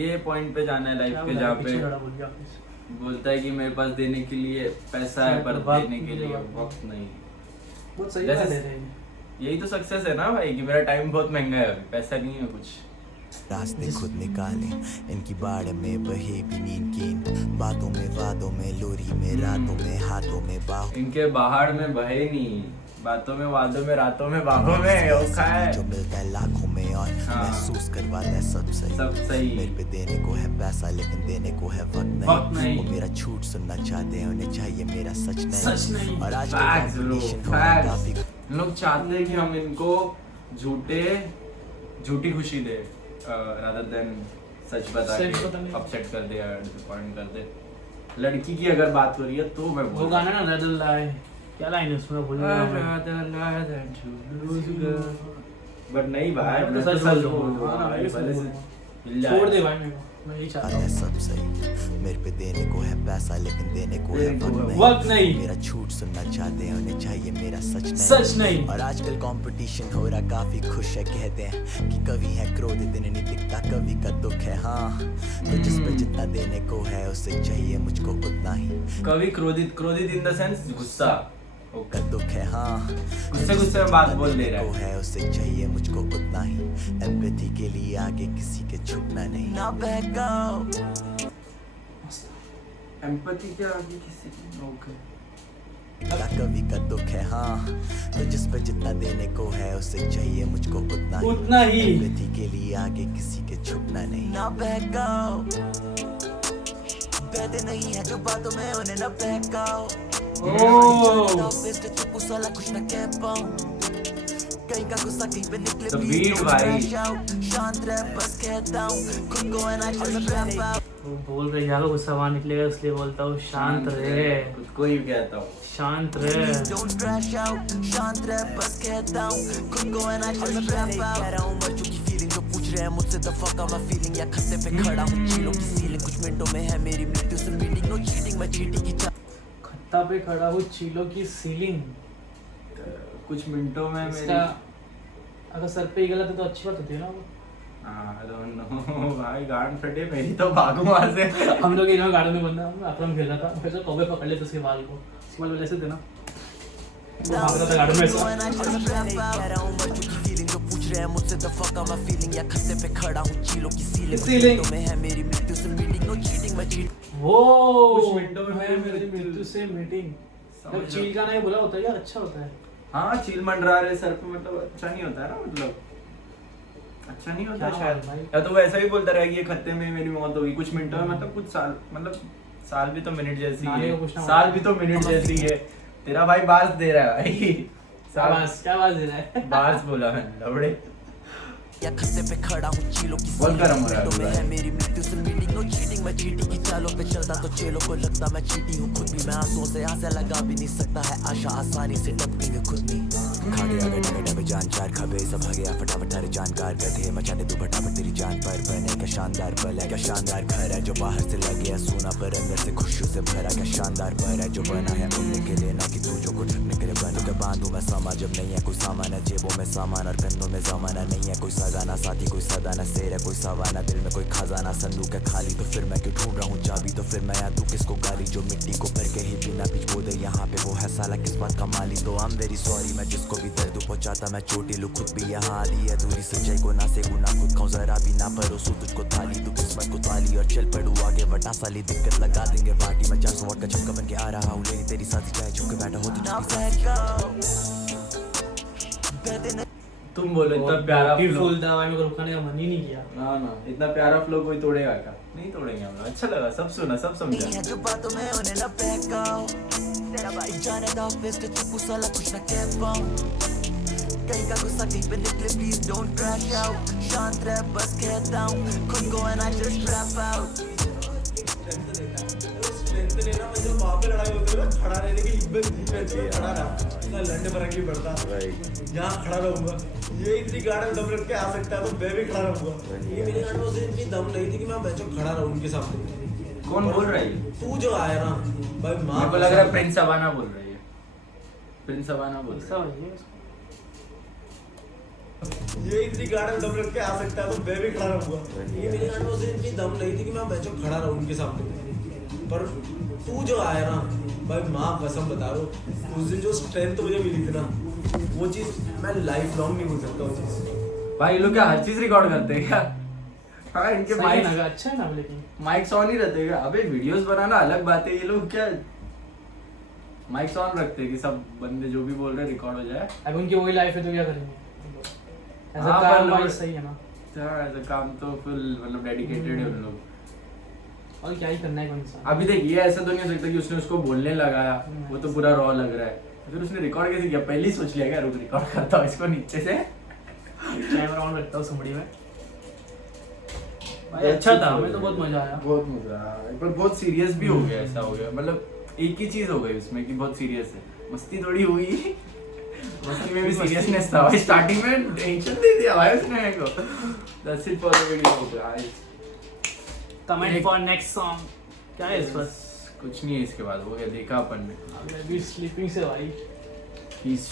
ये पॉइंट पे जाना है लाइफ क्या पे बोला? जहाँ पीछे पे खड़ा बोल गया वापस। बोलता है कि मेरे पास देने के लिए पैसा है पर वक्त देने के लिए नहीं। वक्त नहीं। बहुत सही जैसे- बात है रे। यही तो सक्सेस है ना भाई, कि मेरा टाइम बहुत महंगा है, अभी पैसा नहीं है कुछ। रास्ते खुद निकालें, इनकी बाढ़ में बहे भी नींद कीन, बातों में वादों में लोरी में रातों में हाथों में बाहों इनके बाहर में बहे नहीं, बातों में वादों में रातों में बाहों में औखा है। जो मिलता है लाखों में और हाँ। महसूस करवाता है सब सही। सब सही। मेरे पे देने को है पैसा लेकिन देने को है वक्त वक्त नहीं, नहीं। वो मेरा झूठ सुनना चाहते हैं उन्हें चाहिए मेरा सच सच नहीं। और आज Facts bro, कंपटीशन हो रहा है facts। काफी लोग चाहते हैं कि हम इनको झूठी खुशी दे rather than सच बता सच के बताने। अपसेट कर दे या डिसअपॉइंट कर दे। लड़की की अगर बात हो रही है तो मैं वो गाना ना रदल लाए, क्या लाइन है उसमें भूल गया मैं। बट नहीं भाई, मैं मैं तो तो सच सच बोल बोल रहा हूँ। रहा हूँ हाँ, भाई, मैं भले सच से बोल रहा मिल जाए। छोड़ दे भाई मेरे को, मैं यही चाहता है हूँ। सब सही। मेरे पे देने को है पैसा लेकिन देने को है देने को है वक्त नहीं। मेरा झूठ सुनना चाहते हैं उन्हें चाहिए मेरा सच नहीं। और आजकल कंपटीशन हो रहा काफी खुश है, कहते हैं कि कवि है क्रोधित दिन नहीं दिखता कवि का दुख है। हाँ तो जिस पे जितना देने को है उसे चाहिए मुझको उतना ही कभी क्रोधित इन द सेंस गुस्सा, का दुख है। हाँ गुस्से में बात बोल दे रहा को है। है उसे चाहिए मुझको उतना ही, एम्पैथी के लिए आगे किसी के झुकना नहीं। ना बहकाओ एम्पैथी क्या आगे किसी की। ओके का कवि का दुख है। हाँ तो जिस पे जितना देने को है उसे चाहिए मुझको उतना ही एम्पैथी के लिए आगे किसी के झुकना नहीं। ना बहकाओ बैठे नहीं है जो बातों में उन्हें ना बहकाओ। चुप साला कुछ ना कह पाऊं कहीं का गुस्सा कहीं पे निकले The beat भाई शांत रह बस कहता हूँ खुद को and I just rap out वो बोल रहे ज्यादा गुस्सा वहाँ निकलेगा इसलिए बोलता हूँ शांत रहे, खुद को ही कहता हूँ शांत रहे। Don't crash out शांत रह बस कहता हूँ खुद को and I just rap out कह रहा हूँ मर चुकी फीलिंग जो पूछ रहे हैं मुझसे the fuck am I feeling या खस्ते पे खड़ा हूँ चीलों की सीलिंग कुछ मिनटों में है मेरी मृत्यु से मीटिंग नो चीटिंग मैं चीटिंग की खत्ता पे खड़ा हूँ चीलों की सीलिंग। कुछ मिनटों में मेरी इसका अगर सर पे ही गलत है तो अच्छी बात होती है ना वो। I don't know भाई गांड फटे मेरी तो भागू वहाँ से। हम लोग यहाँ गार्डन में बंदा अक्रम खेल रहा था, फिर से कौवे पकड़ लेते उसके बाल को, उसके बाल ऐसे थे ना, वो भाग रहा था गार्डन में ऐसा। मुझसे the fuck am I feeling या खस्ते पे खड़ा हूँ चीलों की सीलिंग Ceiling। में है मेरी मृत्यु से मीटिंग नो चीटिंग मैं चीटिंग वो कुछ मिनटों में मैं मेरी मेरी मृत्यु से मीटिंग। समझ जब चील का नहीं बुरा होता है यार, अच्छा होता है। हाँ चील मंडरा रहे सर पे, मतलब अच्छा नहीं होता है ना, मतलब अच्छा नहीं होता क्या शायद भाई? या तो वो ऐसा भी बोलता रहेगा ये खत्ते में मेरी मौत होगी कुछ मिनटों में, मतलब कुछ साल, मतलब साल भी तो मिनट जैसी नानी को है, पूछना साल पड़ेगा। भी तो मिनट जैसी है। तेरा भाई बास दे रहा है भाई, क्या आवाज दे रहा है? बास बोला मैं लबड़े। या खस्ते पे खड़ा हूँ चीलों की बहुत गर्म हो रहा है में है मेरी मृत्यु से मीटिंग नो चीटिंग मैं चीटिंग की चालों पे चलता तो चेलों को लगता मैं चीटी हूँ खुद भी मैं आंसुओं से आंसू लगा भी नहीं सकता है आशा आसानी से टपकी में खुद भी खा गया गड्ढे गड्ढे में जान चार खबे सब आ गया फटाफट हर जानकार गधे मचाने तू फटाफट तेरी जान पर बने का शानदार पल है क्या शानदार घर है जो बाहर से लगे है सोना पर अंदर से खुशियों से भरा क्या शानदार पर है जो बना है उड़ने के लिए ना कि तू जो को ढकने के लिए बन के बांधू मैं सामा जब नहीं है कोई सामान है जेबों में सामान और कंधों में जमाना नहीं है कोई सगाना साथी कोई सदाना शेर है कोई सवाना दिल में कोई खजाना संदूक है खाली तो फिर मैं क्यों ढूंढ रहा हूँ चाबी तो फिर मैं यहाँ तू किसको गाली जो मिट्टी को भर के ही बिना बीच बो दे यहाँ पे वो है साला किस बात का माली तो I'm very sorry मैं जिसको भी दर्द पहुंचाता मैं चोटी लू खुद भी यहाँ आली है दूरी सच्चाई को ना से गुना खुद खाऊं जरा भी ना परोसू तुझको थाली तू किस्मत को ताली और चल पड़ू आगे वटा साली दिक्कत लगा देंगे बाकी मैं 400 वाट का झुमका बन के आ रहा हूँ लेनी तेरी साथी चाहे झुक के बैठा होती तुम बोलो इतना प्यारा फ्लो, ब्यूटीफुल था भाई, मेरे को रुकने का मन ही नहीं किया। ना ना इतना प्यारा फ्लो कोई तोड़ेगा क्या? नहीं तोड़ेंगे हम लोग, अच्छा लगा, सब सुना सब समझा। जो बातों में होने ना बहकाओ तेरा भाई जाने दा ऑफिस के चुप साला कुछ ना कह पाऊं कहीं का गुस्सा कहीं पे निकले प्लीज डोंट क्रैश आउट शांत रह बस कहता हूं खुद को and I just wrap out strength लेना मतलब वहां पे लड़ाई होती है ना, खड़ा रहने की हिम्मत नहीं चाहिए, खड़ा रहा ना लड़ने फर्क नहीं पड़ता यहाँ खड़ा रहूंगा, ये इतनी गाड़ में दम रख के आ सकता है तो मैं भी खड़ा रहूंगा। ये मेरी गाड़ में उसे इतनी दम नहीं थी कि मैं बच्चों खड़ा रहूं उनके सामने। कौन बोल रहा है? तू जो आया ना भाई माँ मेरे को लग रहा है प्रिंस अबाना बोल रही है, प्रिंस अबाना बोल ऐसा रहा है। भाई है। ये इतनी गाड़ में दम रख के आ सकता है तो मैं भी खड़ा रहूंगा। ये मेरी गाड़ में उसे इतनी दम नहीं थी कि मैं बच्चों खड़ा रहूं उनके सामने, पर तू जो आया ना भाई माँ कसम बता रहा हूँ उस दिन जो स्ट्रेंथ मुझे मिली थी ना वो चीज मैं लाइफ लॉन्ग नहीं भूल सकता वो चीज। भाई ये लोग क्या हर चीज रिकॉर्ड करते हैं क्या? हाँ इनके सही है ना, माइक अच्छा है ना, लेकिन माइक्स ऑन ही रहते हैं क्या? अबे वीडियोस बनाना अलग बात है, ये लोग क्या माइक्स ऑन रखते हैं कि सब बंदे जो भी बोल रहे हैं रिकॉर्ड हो जाए। अब उनकी वही लाइफ है तो क्या करेंगे? ऐसा हाँ, काम पर भाई लोग- सही है ना, हाँ ऐसा काम तो फुल मतलब डेडिकेटेड है उन लोग। और क्या ही करना है कोई इंसान। अभी देख ये ऐसा तो नहीं हो सकता कि उसने उसको बोलने लगाया, वो तो पूरा रॉ लग रहा है, फिर उसने रिकॉर्ड कैसे किया? पहले ही सोच लिया क्या रुक रिकॉर्ड करता हूँ इसको नीचे से। कैमरा ऑन रखता हूँ सुमड़ी में। भाई अच्छा था, हमें तो बहुत मजा आया। बहुत मजा आया, पर बहुत सीरियस भी हो गया, ऐसा हो गया मतलब एक ही चीज हो गई उसमें कि बहुत सीरियस है, मस्ती थोड़ी हुई। मस्ती में भी सीरियसनेस था भाई, स्टार्टिंग में टेंशन दे दिया भाई उसने मेरे को। That's it for the video guys. Comment for next song क्या है इस पर? कुछ नहीं है इसके बाद, हो गया देखा अपन ने। अभी स्लीपिंग से भाई Peace.